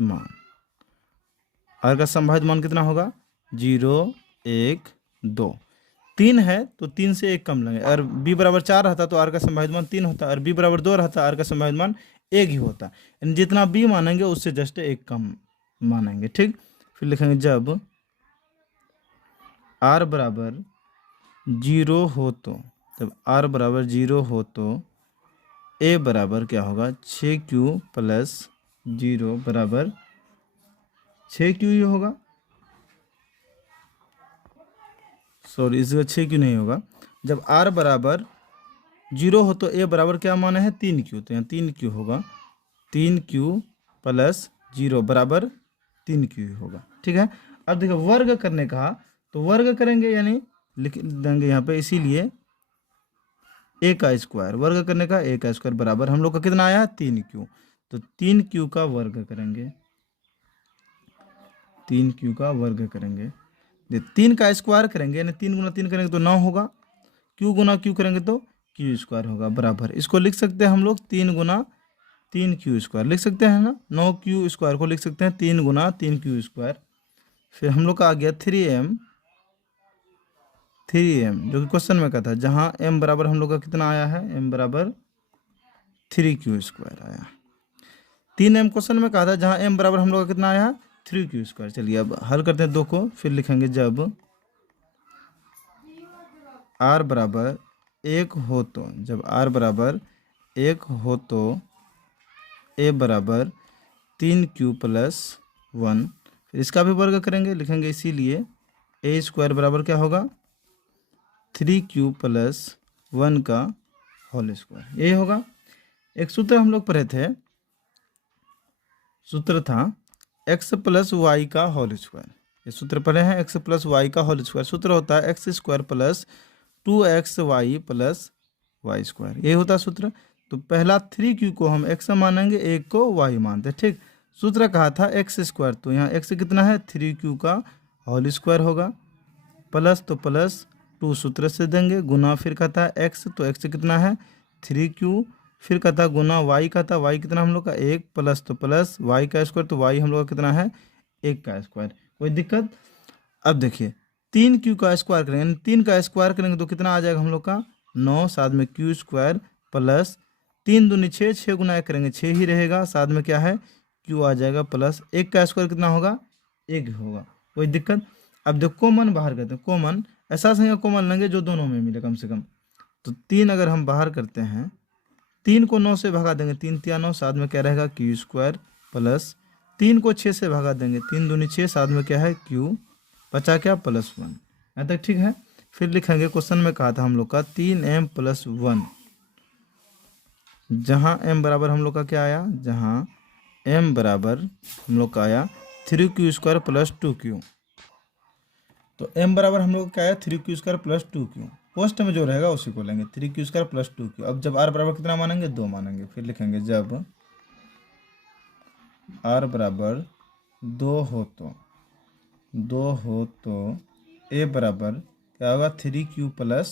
मान, r का संभावित मान कितना होगा, 0, 1, 2। 3 है तो 3 से 1 कम लेंगे। अगर b बराबर 4 रहता तो r का संभावित मान 3 होता, और b बराबर 2 रहता r का संभावित मान 1 ही होता। यानी जितना b मानेंगे उससे जस्ट 1 कम मानेंगे। ठीक, फिर लिखेंगे जब r बराबर 0 हो तो, जब r बराबर 0 हो तो a बराबर क्या होगा, 6q प्लस 0 बराबर 6q ही होगा। सॉरी, इसका 6q नहीं होगा। जब r बराबर 0 हो तो a बराबर क्या माना है, 3q, तो यहाँ 3q होगा, 3q प्लस 0 बराबर 3q ही होगा। ठीक है, अब देखो वर्ग करने का, तो वर्ग करेंगे यानी लिख देंगे यहाँ पे, इसीलिए a का स्क्वायर, वर्ग करने का a का स्क्वायर बराबर हम लोग का कितना आया, 3q, तो 3q का वर्ग करेंगे, 3q का वर्ग करेंगे। 3 का स्क्वायर करेंगे यानी 3 गुना 3 करेंगे तो 9 होगा, q गुना q करेंगे तो q स्क्वायर होगा बराबर। इसको लिख सकते हैं हम लोग 3 गुना 3q स्क्वायर लिख सकते हैं ना, 9q स्क्वायर को लिख सकते हैं 3 गुना 3q स्क्वायर। फिर हम लोग का आ गया 3m, जो कि क्वेश्चन में का था, जहाँ m बराबर हम लोग का कितना आया है, m बराबर 3q स्क्वायर आया। 3m क्वेश्चन में कहा था, जहाँ m बराबर हम लोग का कितना आया है, 3q स्क्वायर। चलिए अब हल करते हैं 2 को, फिर लिखेंगे जब r बराबर 1 हो तो, जब r बराबर 1 हो तो a बराबर 3q प्लस 1, फिर इसका भी वर्ग करेंगे, लिखेंगे इसीलिए a स्क्वायर बराबर क्या होगा, 3q प्लस 1 का होल स्क्वायर, यही होगा। एक सूत्र हम लोग पढ़े थे, सूत्र था x प्लस वाई का होल स्क्वायर। ये सूत्र पढ़े हैं, x प्लस वाई का होल स्क्वायर। सूत्र होता है x square plus 2xy plus y square, यही होता है सूत्र। तो पहला 3q को हम x मानेंगे, 1 को y मानते हैं। ठीक, सूत्र कहा था एक्स स्क्वायर, तो यहाँ x कितना है, 3q का होल स्क्वायर होगा, प्लस तो प्लस 2 सूत्र से देंगे, गुना फिर कहता है x, तो x कितना है 3q, फिर कहता है गुना y का था, y कितना हम लोग का 1, प्लस तो प्लस y का स्क्वायर, तो y हम लोग का कितना है 1 का स्क्वायर। कोई दिक्कत। अब देखिए 3q का स्क्वायर करेंगे, 3 का स्क्वायर करेंगे तो कितना आ जाएगा हम लोग का 9, साथ में q स्क्वायर प्लस 3 दूनी 6, 6 गुना 1 करेंगे 6 ही रहेगा, साथ में क्या है q आ जाएगा, प्लस 1 का स्क्वायर कितना होगा 1 होगा। कोई दिक्कत। अब देखो कॉमन बाहर करते हैं, कॉमन ऐसा संख्या कॉमन लेंगे जो दोनों में मिले कम से कम। तो 3 अगर हम बाहर करते हैं, 3 को 9 से भगा देंगे, 3 तिया 9, साथ में क्या रहेगा q स्क्वायर, प्लस 3 को 6 से भगा देंगे, 3 दूनी 6, साथ में क्या है q, बचा क्या प्लस 1। यहाँ तक ठीक है। फिर लिखेंगे क्वेश्चन में कहा था हम लोग का 3m प्लस 1, जहाँ m बराबर हम लोग का क्या आया, जहाँ m बराबर हम लोग का आया 3q² प्लस 2q। तो m बराबर हम लोग का क्या आया 3q² प्लस 2q। पोस्ट में जो रहेगा उसी को लेंगे 3q² प्लस 2q। अब जब r बराबर कितना मानेंगे 2 मानेंगे, फिर लिखेंगे जब r बराबर 2 हो तो a बराबर क्या होगा 3q प्लस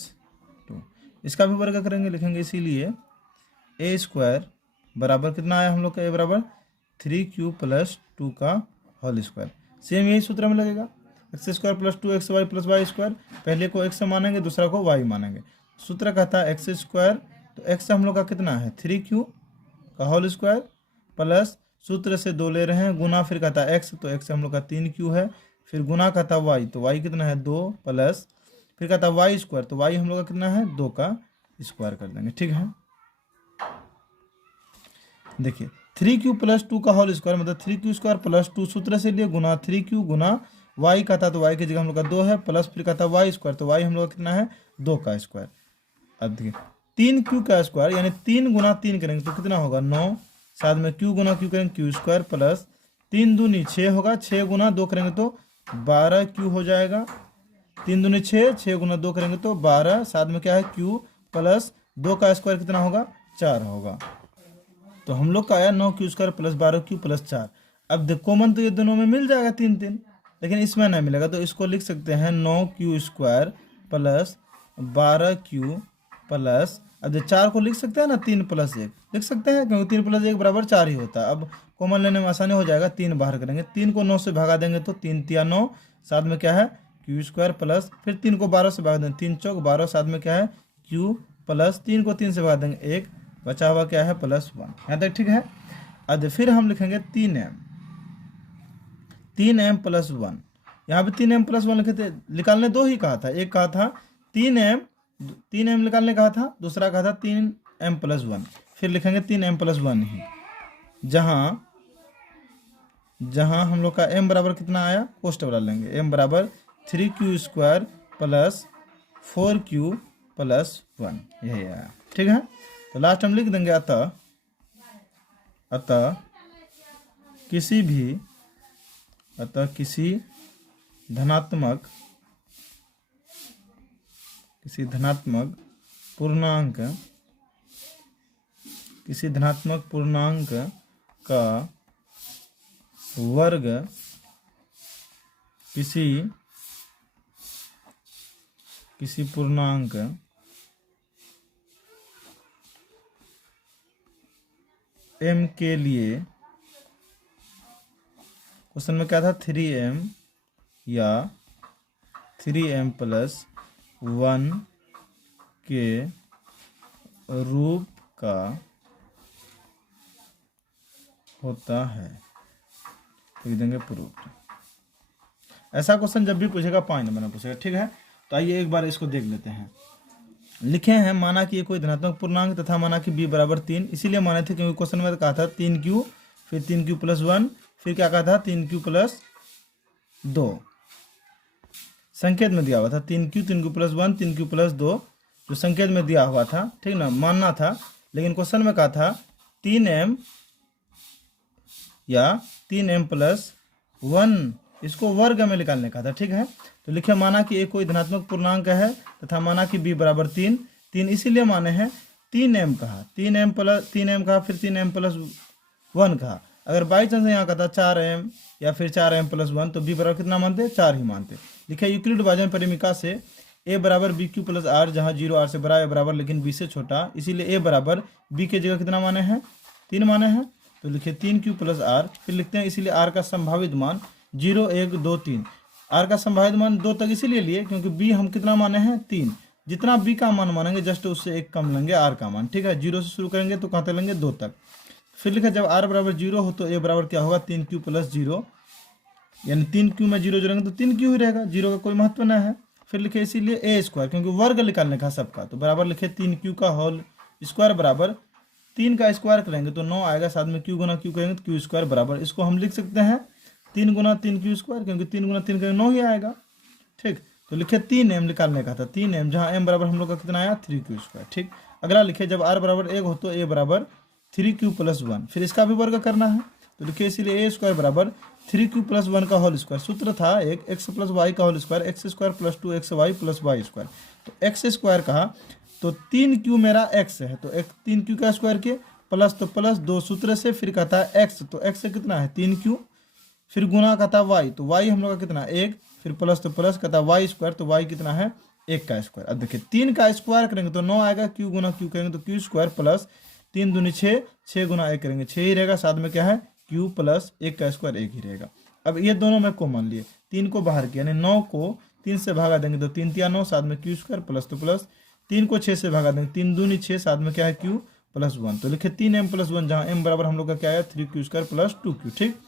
2। इसका भी वर्ग करेंगे, लिखेंगे इसीलिए a² बराबर कितना आया हम लोग का a बराबर 3q प्लस 2 का होल स्क्वायर। सेम यही सूत्र में लगेगा x² plus 2xy plus y²। पहले को x मानेंगे, दूसरा को y मानेंगे। सूत्र कहता है x², तो x हम लोग का कितना है 3q का होल स्क्वायर प्लस सूत्र से 2 ले रहे हैं गुना, फिर कहता है x, तो x हम लोग का 3q है, फिर गुना कहता है y, तो y कितना है 2 प्लस फिर कहता है y², तो y हम लोग का कितना है 2 का स्क्वायर कर देंगे। ठीक है, देखिए 3q प्लस 2 का होल स्क्वायर मतलब 3q² प्लस 2 सूत्र से लिए गुना 3q गुना y का था, तो y की जगह हम लोग का 2 है प्लस फिर का था y², तो y हम लोग का कितना है 2 का स्क्वायर। अब देखिए 3q का स्क्वायर यानी 3 गुना 3 करेंगे तो कितना होगा 9, साथ में q गुना q करेंगे q² प्लस 3 दूनी 6 होगा, 6 गुना 2 करेंगे तो 12q हो जाएगा। 3 दूनी 6, 6 गुना 2 करेंगे तो 12, साथ में क्या है q प्लस 2 का स्क्वायर कितना होगा 4 होगा। तो हम लोग का आया 9q² प्लस 12q प्लस 4। अब देखो कॉमन तो ये दोनों में मिल जाएगा 3 लेकिन इसमें नहीं मिलेगा, तो इसको लिख सकते हैं 9q² प्लस 12q प्लस, अब जो 4 को लिख सकते हैं ना 3 प्लस 1 लिख सकते हैं, क्योंकि 3 प्लस 1 बराबर 4 ही होता है। अब कॉमन लेने में आसानी हो जाएगा, 3 बाहर करेंगे, 3 को 9 से भगा देंगे तो 3 तिया 9, साथ में क्या है q² प्लस फिर 3 को 12 से भगा देंगे 3 चौक 12, साथ में क्या है q प्लस 3 को 3 से भगा देंगे 1, बचा हुआ क्या है प्लस 1। यहाँ तक ठीक है। अब फिर हम लिखेंगे 3m प्लस 1। यहाँ पे 3m प्लस 1 लिखे थे, निकालने 2 ही कहा था, एक कहा था 3m निकालने कहा था, दूसरा कहा था 3m प्लस 1। फिर लिखेंगे 3m प्लस 1 ही, जहाँ हम लोग का m बराबर कितना आया पोस्ट वाला लेंगे, m बराबर 3q² प्लस 4q प्लस 1 यही आया। ठीक है, तो लास्ट हम लिख देंगे अतः किसी धनात्मक पूर्णांक का वर्ग किसी पूर्णांक m के लिए, क्वेश्चन में क्या था 3m या 3m प्लस 1 के रूप का होता है, लिख देंगे प्रूफ। ऐसा क्वेश्चन जब भी पूछेगा 5 नंबर में पूछेगा। ठीक है, तो आइए एक बार इसको देख लेते हैं। लिखे हैं माना कि ये कोई धनात्मक पूर्णांक तथा माना कि b बराबर 3, इसीलिए माने थे क्योंकि क्वेश्चन में कहा था 3q फिर 3q प्लस 1 फिर क्या कहा था 3q प्लस 2, संकेत में दिया हुआ था 3q प्लस 1 3q प्लस 2 जो संकेत में दिया हुआ था, ठीक ना, मानना था। लेकिन क्वेश्चन में कहा था 3m या 3m प्लस 1, इसको वर्ग में निकालने का था। ठीक है, तो लिखे माना कि एक कोई धनात्मक पूर्णांक है तथा माना कि b बराबर 3 इसीलिए माने हैं 3m कहा, 3m कहा फिर 3m प्लस 1 कहा। अगर बाई चांस यहाँ का था 4m या फिर 4m प्लस 1 तो b बराबर कितना मानते 4 ही मानते। लिखे यूक्लिड भाजन परिमिका से a बराबर bq प्लस r, जहाँ 0 r से बड़ा है बराबर लेकिन b से छोटा, इसीलिए a बराबर b के जगह कितना माने हैं 3 माने हैं। तो लिखे 3q प्लस r, फिर लिखते हैं इसीलिए r का संभावित मान 0 1 2 3, r का संभावित मान 2 तक इसीलिए लिए क्योंकि b हम कितना माने हैं 3, जितना b का मान मानेंगे जस्ट उससे 1 कम लेंगे r का मान। ठीक है, 0 से शुरू करेंगे तो कहाँ तक लेंगे 2 तक। फिर लिखा जब r बराबर 0 हो तो a बराबर क्या होगा 3q प्लस 0, यानी 3q में 0 जोड़ेंगे तो 3q ही रहेगा, 0 का कोई महत्व नहीं है। फिर लिखे इसीलिए a स्क्वायर, क्योंकि वर्ग निकालने का सबका, तो बराबर लिखे 3q का होल स्क्वायर बराबर 3 का स्क्वायर करेंगे तो 9 आएगा, साथ में q गुना q करेंगे तो q स्क्वायर बराबर, इसको हम लिख सकते हैं 3 गुना 3q स्क्वायर, क्योंकि 3 गुना 3 करेंगे 9 ही आएगा। ठीक, तो लिखे 3m निकालने का था, 3m जहाँ m बराबर हम लोग का कितना आया 3q स्क्वायर। ठीक, अगला लिखे जब r बराबर 1 हो तो a बराबर 3q प्लस 1, फिर इसका भी वर्ग करना है तो लिखिए इसीलिए ए स्क्वायर बराबर 3q+1 का होल स्क्वायर। सूत्र था एक एक्स प्लस वाई का whole square, x square plus 2xy plus y square. तो एक्स स्क्वायर कहा तो 3q मेरा एक्स है, तो एक 3q का स्क्वायर किए प्लस तो प्लस 2 सूत्र से, फिर कहता है एक्स, तो एक्स से कितना है 3q, फिर गुना कहता है वाई, तो वाई हम लोग का कितना 1, फिर प्लस तो प्लस कहता है वाई स्क्वायर, तो वाई कितना है 1 का स्क्वायर। अब देखिए 3 का स्क्वायर करेंगे तो 9 आएगा, क्यू गुना क्यू करेंगे तो क्यू स्क्वायर प्लस 3 दूनी 6, 6 गुना 1 करेंगे 6 ही रहेगा, साथ में क्या है क्यू प्लस 1 का स्क्वायर 1 ही रहेगा। अब ये दोनों में कॉमन लिए 3 को बाहर किया, यानी 9 को 3 से भागा देंगे तो 3 तिया 9, साथ में क्यू स्क्वायर प्लस तो प्लस, 3 को 6 से भागा देंगे 3 दूनी 6, साथ में क्या है क्यू प्लस 1, तो लिखे 3m+1, जहाँ m बराबर हम लोग का क्या है 3q² प्लस 2q। ठीक,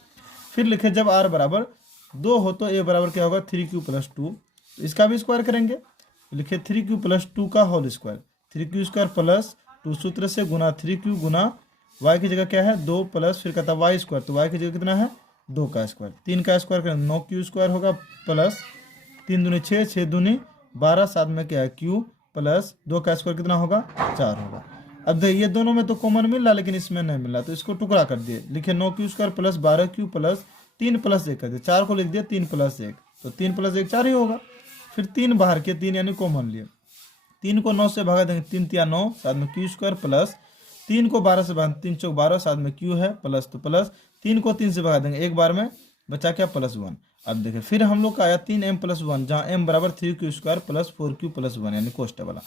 फिर लिखे जब r बराबर 2 हो तो a बराबर क्या होगा 3q प्लस 2, तो इसका भी स्क्वायर करेंगे, तो लिखे 3q प्लस 2 का होल स्क्वायर, 3q² प्लस 2 सूत्र से गुना 3q गुना y की जगह क्या है 2 प्लस फिर कहता y स्क्वायर, तो y की जगह कितना है 2 का स्क्वायर, 3 का स्क्वायर करें 9q² होगा प्लस 3 दूनी 6, 6 दूनी 12, साथ में क्या है q प्लस 2 का स्क्वायर कितना होगा 4 होगा। अब देखिए ये दोनों में तो कॉमन मिल रहा लेकिन इसमें नहीं मिल रहा, तो इसको टुकड़ा कर दिए, लिखे 9q² plus 12q plus 3 plus 1 कर दिए, 4 को लिख दिया 3 प्लस 1, तो 3 प्लस 1 4 ही होगा। फिर 3 बाहर के 3 यानी कॉमन लिए, 3 को 9 से भागा देंगे 3 तिया 9, साथ में q² प्लस 3 को 12 से भागा 3 चौक 12, साथ में q है प्लस तो प्लस 3 को 3 से भागा देंगे एक बार में, बचा क्या प्लस 1। अब देखिए फिर हम लोग का आया 3m+1, जहाँ m बराबर 3q² प्लस 4q प्लस 1 यानी कोष्टक वाला।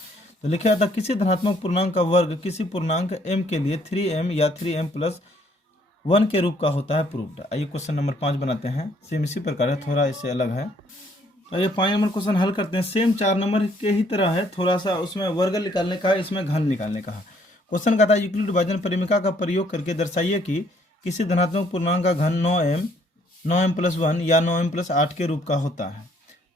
तो लिखा था किसी धनात्मक पूर्णांक का वर्ग किसी पूर्णांक m के लिए 3m या 3m+1 के रूप का होता है, प्रूव्ड। आइए क्वेश्चन नंबर 5 बनाते हैं, सेम इसी प्रकार है, थोड़ा इससे अलग है। तो ये 5 नंबर क्वेश्चन हल करते हैं, सेम 4 नंबर के ही तरह है, थोड़ा सा उसमें वर्ग निकालने का है, इसमें घन निकालने का है। क्वेश्चन का था यूक्लिड विभाजन परिमेय का प्रयोग करके दर्शाइए कि किसी धनात्मक पूर्णांक का घन 9m+1 या 9m+8 के रूप का होता है।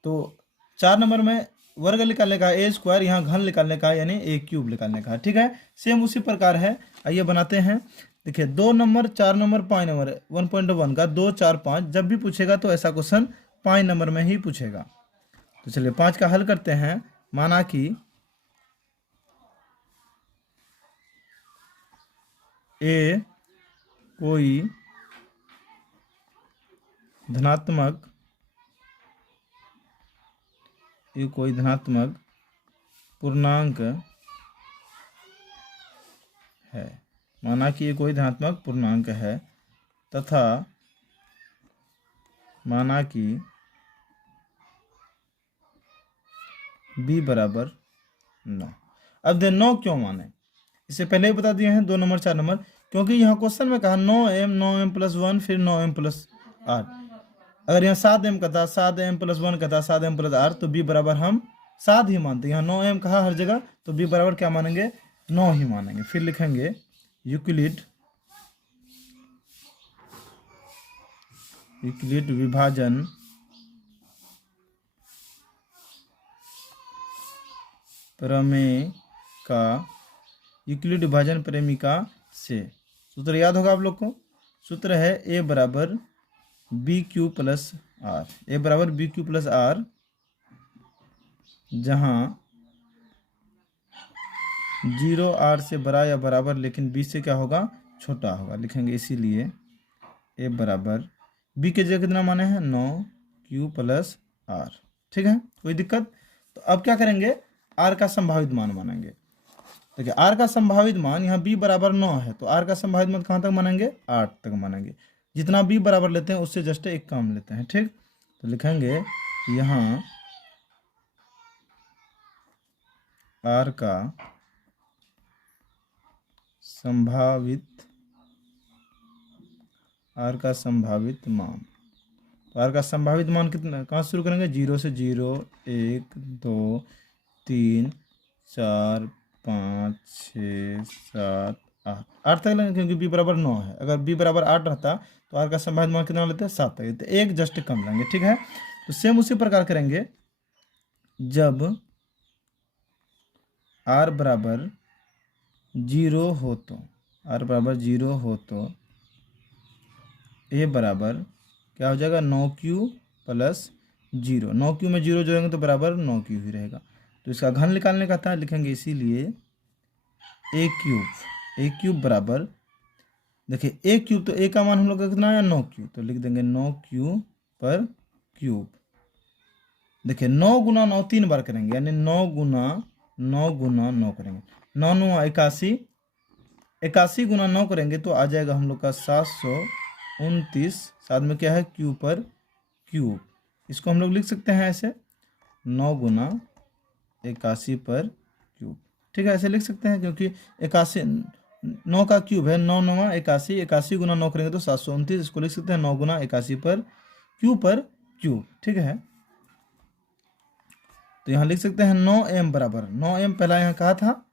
तो 4 नंबर में वर्ग निकालने का है a², यहाँ घन निकालने का है यानी a³ निकालने का है। ठीक है, सेम उसी प्रकार है, आइए बनाते हैं। देखिए 2 नंबर 4 नंबर 5 नंबर 1.1 का 2 4 5 जब भी पूछेगा तो ऐसा क्वेश्चन 5 नंबर में ही पूछेगा। तो चलिए 5 का हल करते हैं। माना कि ए कोई धनात्मक पूर्णांक है, माना कि ये कोई धनात्मक पूर्णांक है तथा माना कि b बराबर 9। अब दे 9 क्यों माने, इससे पहले ही बता दिए हैं 2 नंबर 4 नंबर, क्योंकि यहाँ क्वेश्चन में कहा 9m+1 फिर 9m+8, अगर यहाँ 7m का था 7m+1 का था 7m+8 तो b बराबर हम 7 ही मानते हैं। यहाँ 9m कहा हर जगह, तो b बराबर क्या मानेंगे 9 ही मानेंगे। फिर लिखेंगे यूक्लिड विभाजन प्रमेय का, यूक्लिड विभाजन प्रमेय से सूत्र याद होगा आप लोग को, सूत्र है a बराबर bq प्लस r, a बराबर bq प्लस r, जहाँ 0 r से बड़ा या बराबर लेकिन b से क्या होगा छोटा होगा, लिखेंगे इसीलिए a बराबर b के जगह कितना माने हैं 9q प्लस r। ठीक है, कोई दिक्कत। तो अब क्या करेंगे r का संभावित मान मानेंगे। देखिए r का संभावित मान यहाँ b बराबर 9 है, तो r का संभावित मान कहाँ तक मानेंगे 8 तक मानेंगे, जितना b बराबर लेते हैं उससे जस्ट एक कम लेते हैं। ठीक, तो लिखेंगे यहाँ r का संभावित मान, तो r का संभावित मान कितना, कहाँ शुरू करेंगे 0 से 0 1 2 3 4 5 6 7 8 तक लेंगे, क्योंकि b बराबर 9 है। अगर b बराबर 8 रहता तो r का संभावित मान कितना लेते हैं 7 तक, तो एक जस्ट कम लेंगे। ठीक है, तो सेम उसी प्रकार करेंगे, जब r बराबर 0 हो तो a बराबर क्या हो जाएगा 9q प्लस 0, 9q में 0 जोड़ेंगे तो बराबर 9q ही रहेगा। तो इसका घन निकालने का था, लिखेंगे इसीलिए a³ बराबर देखिए ए क्यूब, तो ए का मान हम लोग का कितना आया 9 क्यूब, तो लिख देंगे 9 क्यूब पर क्यूब। देखिए 9 गुना 9 3 बार करेंगे, यानी 9 गुना 9 करेंगे, 9 9 81, 81 गुना 9 करेंगे तो आ जाएगा हम लोग का 729। साथ में क्या है क्यू पर क्यूब, इसको हम लोग लिख सकते हैं ऐसे 9 गुना 81 पर क्यूब। ठीक है, ऐसे लिख सकते हैं क्योंकि 81 9 का क्यूब है, 9 9 81, 81 गुना 9 करेंगे तो 729, इसको लिख सकते हैं 9 गुना 81 पर क्यूब। ठीक है, तो यहाँ लिख सकते हैं 9m बराबर 9m, पहला यहाँ कहा था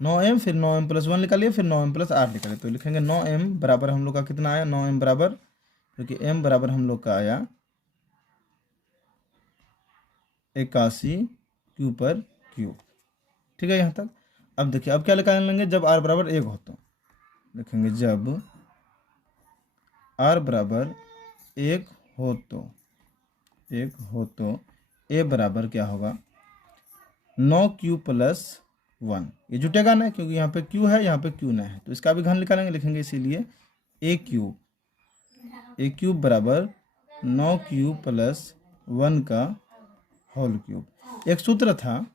9m, फिर 9m प्लस 1 निकालिए, फिर 9m प्लस 8 निकालिए, तो लिखेंगे 9m बराबर हम लोग का कितना आया, 9m बराबर, क्योंकि m बराबर हम लोग का आया 81 क्यू पर क्यूब। ठीक है यहाँ तक। अब देखिए अब क्या निकाल लेंगे, जब r बराबर 1 हो तो लिखेंगे जब r बराबर 1 हो तो a बराबर क्या होगा 9 क्यू प्लस 1, ये जुटेगा ना क्योंकि यहाँ पे क्यू है, यहाँ पे क्यू ना है, तो इसका भी घन निकालेंगे, लिखेंगे इसीलिए ए क्यूब बराबर 9 क्यू प्लस 1 का होल क्यूब। एक सूत्र था,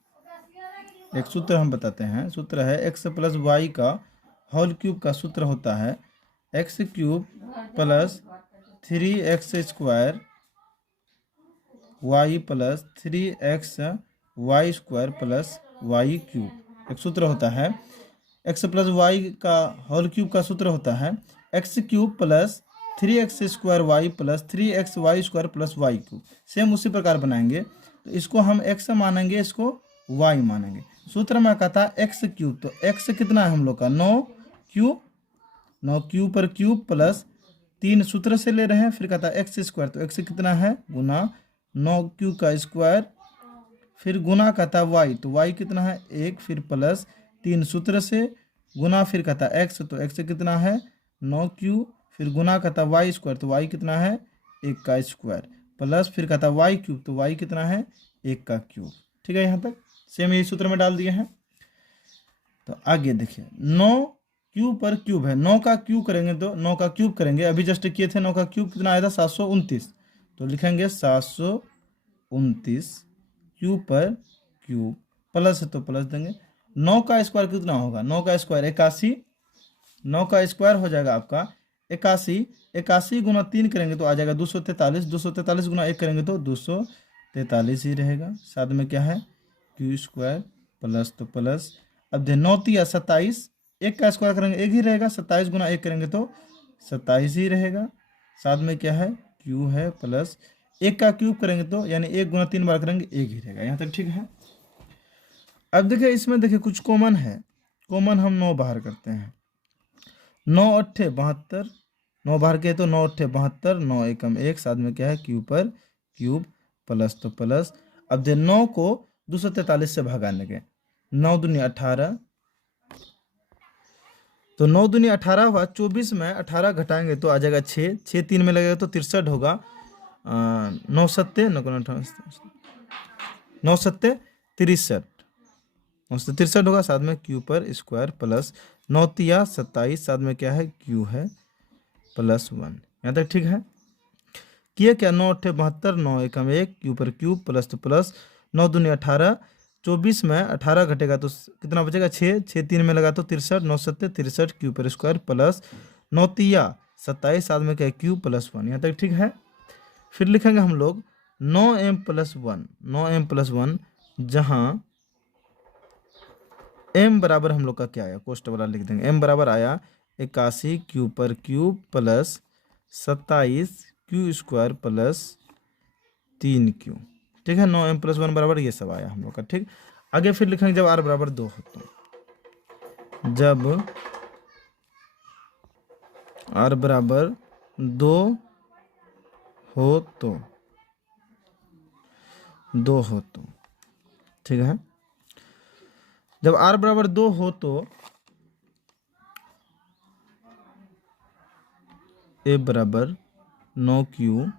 एक सूत्र हम बताते हैं, सूत्र है एक्स प्लस वाई का होल क्यूब का सूत्र होता है x cube plus 3x square y plus 3x y square plus y cube. एक सूत्र होता है एक्स प्लस वाई का होल क्यूब का सूत्र होता है x cube plus 3x square y plus 3x y square plus y cube. Same उसी प्रकार बनाएंगे, तो इसको हम x मानेंगे, इसको y मानेंगे। सूत्र में कहता है एक्स क्यूब, तो x कितना है हम लोग का 9 क्यूब पर क्यूब प्लस 3 सूत्र से ले रहे हैं, फिर कहता है एक्स स्क्वायर, तो x कितना है गुना 9 क्यूब का स्क्वायर, फिर गुना कहता है y, तो y कितना है 1, फिर प्लस 3 सूत्र से गुना, फिर कहता है x, तो x कितना है 9 क्यूब, फिर गुना कहता है वाई स्क्वायर, तो y कितना है 1 का स्क्वायर, प्लस फिर कहता है वाई क्यूब, तो y कितना है 1 का क्यूब। ठीक है, यहाँ तक सेम यही सूत्र में डाल दिए हैं। तो आगे देखिए 9 क्यूब पर क्यूब है, 9 का क्यूब करेंगे तो 9 का क्यूब करेंगे, अभी जस्ट किए थे, 9 का क्यूब कितना आया था 729, तो लिखेंगे 729 क्यूब पर क्यूब, प्लस है तो प्लस देंगे। 9 का स्क्वायर कितना होगा, 9 का स्क्वायर 81, 9 का स्क्वायर हो जाएगा आपका 81, 81 गुना 3 करेंगे तो आ जाएगा 243, 243 गुना 1 करेंगे तो 243 ही रहेगा। साथ में क्या है क्यू स्क्वायर प्लस तो प्लस, अब दे 9 तिया 27, 1 का स्क्वायर करेंगे 1 ही रहेगा, 27 गुना 1 करेंगे तो 27 ही रहेगा। साथ में क्या है क्यू है प्लस 1 का क्यूब करेंगे तो यानी 1 गुना 3 बार करेंगे 1 ही रहेगा। यहाँ तक ठीक है। अब देखिए इसमें देखिए कुछ कॉमन है, कॉमन हम 9 बाहर करते हैं, 9 अट्ठे 72, 9 बाहर के तो 9 अट्ठे 72, 9 एकम 1, साथ में क्या है क्यूब पर क्यूब प्लस तो प्लस। अब दे 9 को 243 से भगाने के, 9 दूनी 18, तो 9 दूनी 18 हुआ, 24 में 18 घटाएंगे तो आ जाएगा 6, 6 3 में लगेगा तो 63 होगा, 9 सत्ते 9 सत्ते 63, 963 होगा, साथ में क्यू पर स्क्वायर प्लस 9 तिया 27, साथ में क्या है क्यू है प्लस 1। यहाँ तक ठीक है। किए क्या 9 अट्ठे 72, 9 एकम 1, क्यू पर क्यूब प्लस तो प्लस, 9 दूनी 18, 24 में 18 घटेगा तो कितना बचेगा 6, 6 3 में लगा तो 63, 9 सत्ते 63 क्यू पर स्क्वायर प्लस 9 तिया 27, साथ में क्या है क्यू प्लस 1। यहाँ तक ठीक है। फिर लिखेंगे हम लोग 9m प्लस 1, 9m प्लस 1, जहाँ m बराबर हम लोग का क्या आया, कोष्ट वाला लिख देंगे, m बराबर आया 81 क्यू पर cube plus 27 Q square plus 3 Q. ठीक है, 9m प्लस 1 बराबर ये सब आया हम लोग का। ठीक, आगे फिर लिखेंगे जब r बराबर 2 हो तो, जब r बराबर 2 हो तो, 2 हो तो, ठीक है, जब r बराबर 2 हो तो a बराबर 9 क्यू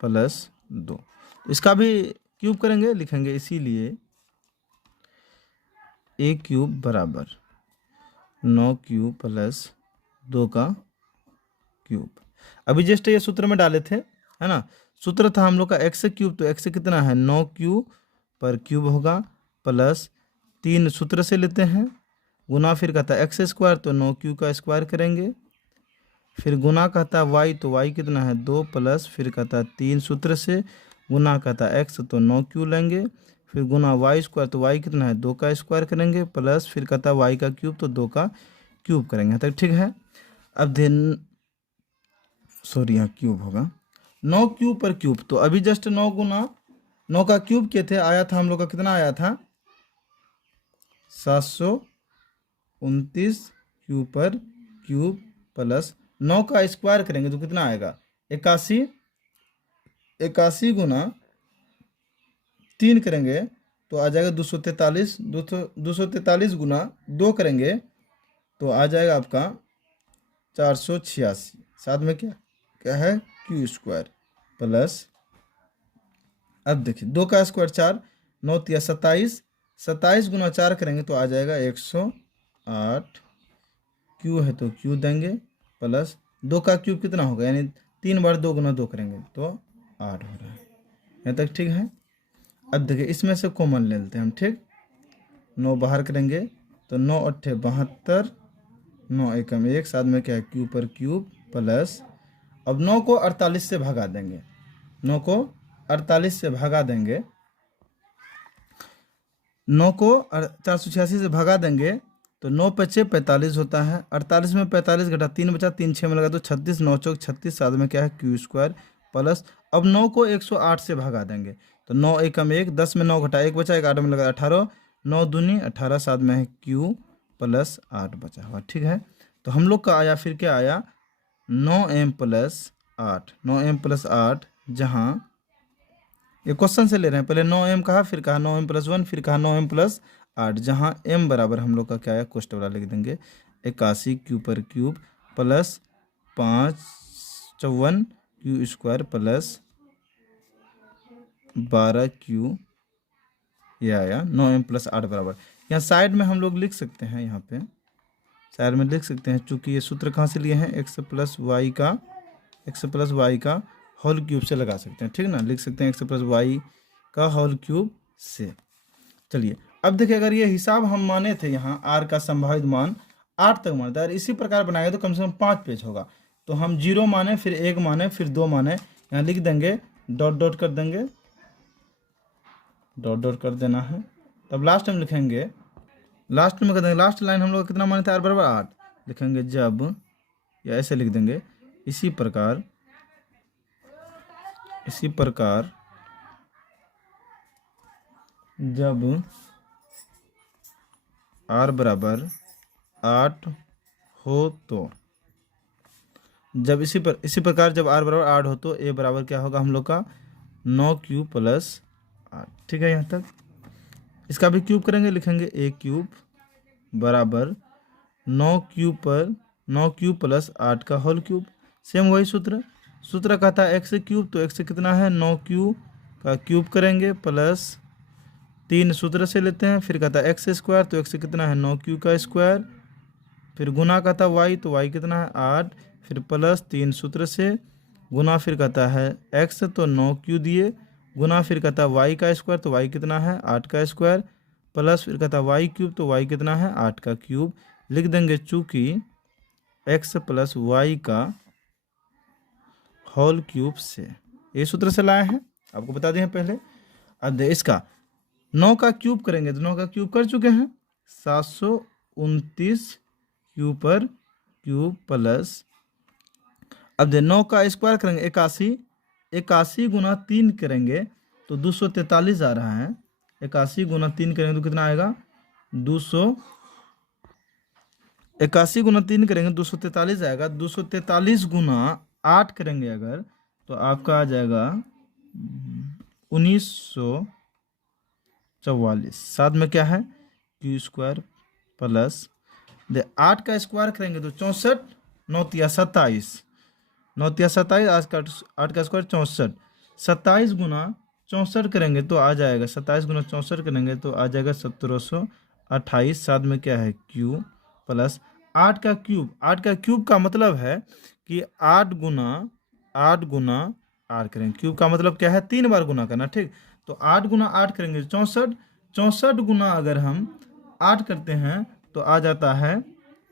प्लस 2, इसका भी क्यूब करेंगे, लिखेंगे इसीलिए a क्यूब बराबर 9 क्यू प्लस 2 का क्यूब। अभी जस्ट ये सूत्र में डाले थे, है ना। सूत्र था हम लोग का एक्स क्यूब, तो एक्स कितना है 9 क्यू पर क्यूब होगा, प्लस 3 सूत्र से लेते हैं, गुना फिर कहता है एक्स स्क्वायर, तो 9 क्यू का स्क्वायर करेंगे, फिर गुना कहता है वाई, तो वाई कितना है 2, प्लस फिर कहता है 3 सूत्र से, गुना कहता है एक्स, तो 9 क्यू लेंगे, फिर गुना वाई स्क्वायर, तो वाई कितना है 2 का स्क्वायर करेंगे, प्लस फिर कहता है वाई का क्यूब, तो 2 का क्यूब करेंगे तक, ठीक है। अब देन सॉरी यहाँ क्यूब होगा 9 क्यूब पर क्यूब, तो अभी जस्ट 9 गुना 9 का क्यूब किए थे, आया था हम लोग का कितना आया था 729 क्यूब पर क्यूब, प्लस 9 का स्क्वायर करेंगे तो कितना आएगा 81, 81 गुना 3 करेंगे तो आ जाएगा 243, 243 गुना 2 करेंगे तो आ जाएगा आपका 486, साथ में क्या क्या है क्यू स्क्वायर, प्लस अब देखिए 2 का स्क्वायर 4, 9 तिया 27, 27 गुना 4 करेंगे तो आ जाएगा 108, क्यू है तो क्यू देंगे, प्लस 2 का क्यूब कितना होगा, यानी 3 बार 2 गुना 2 करेंगे तो 8 हो रहा है, यहाँ तक ठीक है। अब देखिए इसमें से कॉमन ले लेते हैं हम, ठीक। 9 बाहर करेंगे तो 9 अट्ठे 72, 9 एकम 1, साथ में क्या है क्यूब पर क्यूब, प्लस अब 9 को 48 से भगा देंगे, 9 को 48 से भगा देंगे, 9 को 486 से भगा देंगे तो 9 पे 6 45 होता है, 48 में 45 घटा 3 बचा, 3 6 में लगा तो 36, 9 चौक 36, साथ में क्या है क्यू स्क्वायर, प्लस अब 9 को 108 से भगा देंगे तो 9 एकम 1, 10 में 9 घटा 1 बचा, 8 में लगा 18, 9 दूनी 18, साथ में है क्यू प्लस 8 बचा हुआ, ठीक है। तो हम लोग का आया फिर क्या आया 9m प्लस 8, 9m प्लस 8, जहाँ ये क्वेश्चन से ले रहे हैं, पहले 9m कहा, फिर कहा 9m प्लस 1, फिर कहा 9m प्लस 8, जहाँ m बराबर हम लोग का क्या है कोष्ट वाला लिख देंगे 81 क्यू पर cube, plus 554 Q square, plus 12 Q, ये आया 9m प्लस 8 बराबर। यहाँ साइड में हम लोग लिख सकते हैं, यहाँ पे साइड में लिख सकते हैं, चूँकि ये सूत्र कहाँ से लिए हैं x प्लस वाई का होल क्यूब से लगा सकते हैं, ठीक ना, लिख सकते हैं x प्लस वाई का होल क्यूब से। चलिए अब देखिए अगर ये हिसाब हम माने थे, यहाँ r का संभावित मान 8 तक मानता है, इसी प्रकार बनाएंगे तो कम से कम 5 पेज होगा, तो हम 0 माने, फिर 1 माने, फिर 2 माने, यहाँ लिख देंगे, डॉट डॉट कर देंगे, डॉट डॉट कर देना है, तब लास्ट में लिखेंगे, लास्ट में कर देंगे, लास्ट लाइन हम लोग कितना माने थे r बराबर 8, लिखेंगे जब, या ऐसे लिख देंगे इसी प्रकार जब r बराबर 8 हो तो, जब इसी प्रकार जब r बराबर 8 हो तो a बराबर क्या होगा हम लोग का 9 क्यूब प्लस 8, ठीक है। यहाँ तक इसका भी क्यूब करेंगे, लिखेंगे a क्यूब बराबर 9 क्यूब प्लस 8 का होल क्यूब, सेम वही सूत्र कहता है एक्स क्यूब, तो एक्स कितना है 9 क्यू का क्यूब करेंगे, प्लस 3 सूत्र से लेते हैं, फिर कहता है एक्स स्क्वायर, तो एक्स कितना है 9 क्यू का स्क्वायर, फिर गुना कहता है वाई, तो वाई कितना है 8, फिर प्लस 3 सूत्र से, गुना फिर कहता है एक्स, तो 9 क्यू दिए, गुना फिर कहता है वाई का स्क्वायर, तो वाई कितना है 8 का स्क्वायर, प्लस फिर कहता है वाई क्यूब, तो वाई कितना है 8 का क्यूब, लिख देंगे चूँकि एक्स प्लस वाई का होल क्यूब से, ये सूत्र से लाए हैं, आपको बता दें पहले। अब इसका 9 का क्यूब करेंगे तो 9 का क्यूब कर चुके हैं, 729 क्यूब पर क्यूब, प्लस अब 9 का स्क्वायर करेंगे 81, 81 गुना 3 करेंगे तो 243 आ रहा है, 81 गुना 3 करेंगे तो कितना आएगा 81 गुना 3 करेंगे 243 आएगा, 243 गुना 8 करेंगे अगर तो आपका आ जाएगा 1944, साथ में क्या है क्यू स्क्वायर, प्लस 8 का स्क्वायर करेंगे तो 64, 9 तिया 27, 9 तिया 27, 8 का स्क्वायर 64, 27 गुना 64 करेंगे तो आ जाएगा, 27 गुना 64 करेंगे तो आ जाएगा 1728, साथ में क्या है क्यू, प्लस 8 का क्यूब, 8 का क्यूब का मतलब है कि 8 गुना आठ करेंगे। क्यूब का मतलब क्या है, 3 बार गुना करना, ठीक। तो 8 गुना 8 करेंगे 64, 64 गुना अगर हम 8 करते हैं तो आ जाता है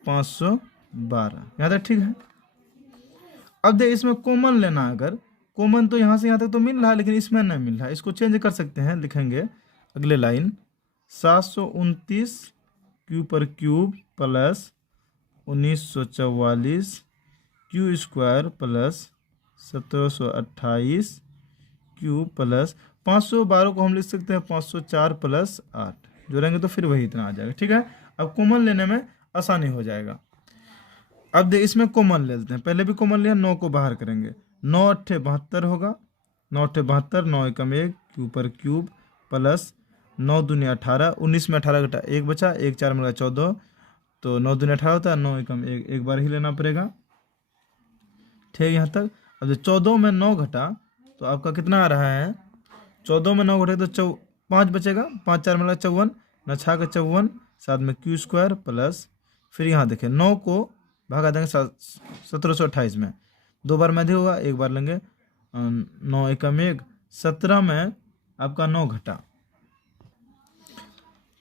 512। यहाँ तक ठीक है। अब देख इसमें कॉमन लेना, अगर कॉमन तो यहाँ से यहाँ तक तो मिल रहा है, लेकिन इसमें नहीं मिल रहा है। इसको चेंज कर सकते हैं, लिखेंगे अगले लाइन 729 क्यू पर cube plus 1944 Q square plus 1728 Q plus 512 को हम लिख सकते हैं 504 प्लस 8, जोड़ेंगे तो फिर वही इतना आ जाएगा, ठीक है। अब कॉमन लेने में आसानी हो जाएगा। अब देख इसमें कॉमन ले लेते हैं, पहले भी कॉमन लिया, 9 को बाहर करेंगे, 9 अट्ठे 72 होगा, 9 अट्ठे 72, 9 एकम 1 क्यू पर क्यूब प्लस 9 दूनी 18, 19 में 18 घटा 1 बचा, 1 4 मिला 14, तो 9 दूनी 18 होता है, 9 एकम 1 एक बार ही लेना पड़ेगा, ठीक। यहाँ तक। अब जब 14 में 9 घटा तो आपका कितना आ रहा है, 14 में 9 घटे तो 5 बचेगा, 5 4 मिला 54, न 6 का 54, साथ में क्यू स्क्वायर प्लस, फिर यहाँ देखें 9 को भागा देंगे 1728 में, 2 बार में होगा, एक बार लेंगे, 9 एकम 1, 17 में आपका 9 घटा,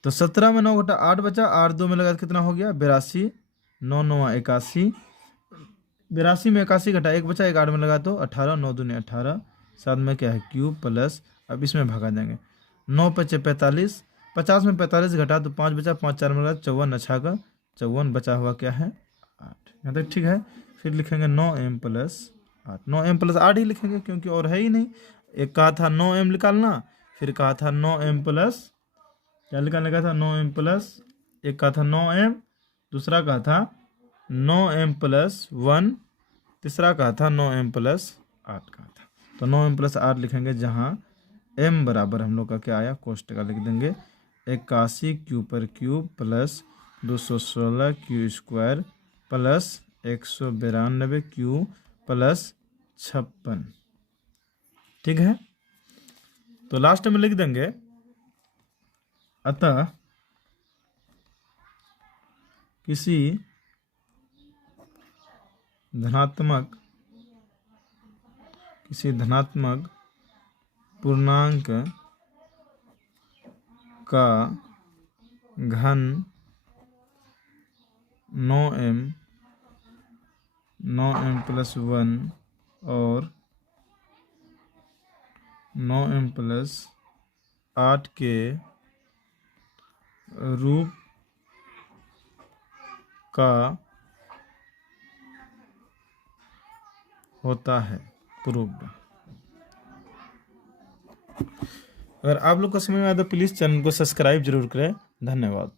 तो 17 में 9 घटा 8 बचा, 8 2 में लगा कितना हो गया 82, 9 9 81, 82 में 81 घटा 1 बचा, 1 8 में लगा तो 18, 9 दूनी 18, साथ में क्या है क्यूब प्लस, अब इसमें भागा देंगे, 9 पचे 45, 50 में 45 घटा तो 5 बचा, 5 4 में लगा 54, अच्छा का 54, बचा हुआ क्या है 8, यहाँ तक ठीक है। फिर लिखेंगे 9m प्लस 8, 9m प्लस 8 ही लिखेंगे क्योंकि और है ही नहीं। एक कहा था 9m निकालना, फिर कहा था 9m प्लस, क्या निकालने का था 9m प्लस, एक कहा था 9m, दूसरा कहा था 9m प्लस 1, तीसरा कहा था 9m प्लस 8 कहा था। तो 9m प्लस 8 लिखेंगे, जहाँ m बराबर हम लोग का क्या आया, कोष्टक का लिख देंगे 81 क्यू पर cube plus 216 Q square plus 192 Q plus 56, ठीक है। तो लास्ट में लिख देंगे, अतः किसी धनात्मक पूर्णांक का घन 9m प्लस 1 और 9m प्लस 8 के रूप का होता है, प्रूव्ड। अगर आप लोग को समझ में आया तो प्लीज़ चैनल को सब्सक्राइब जरूर करें। धन्यवाद।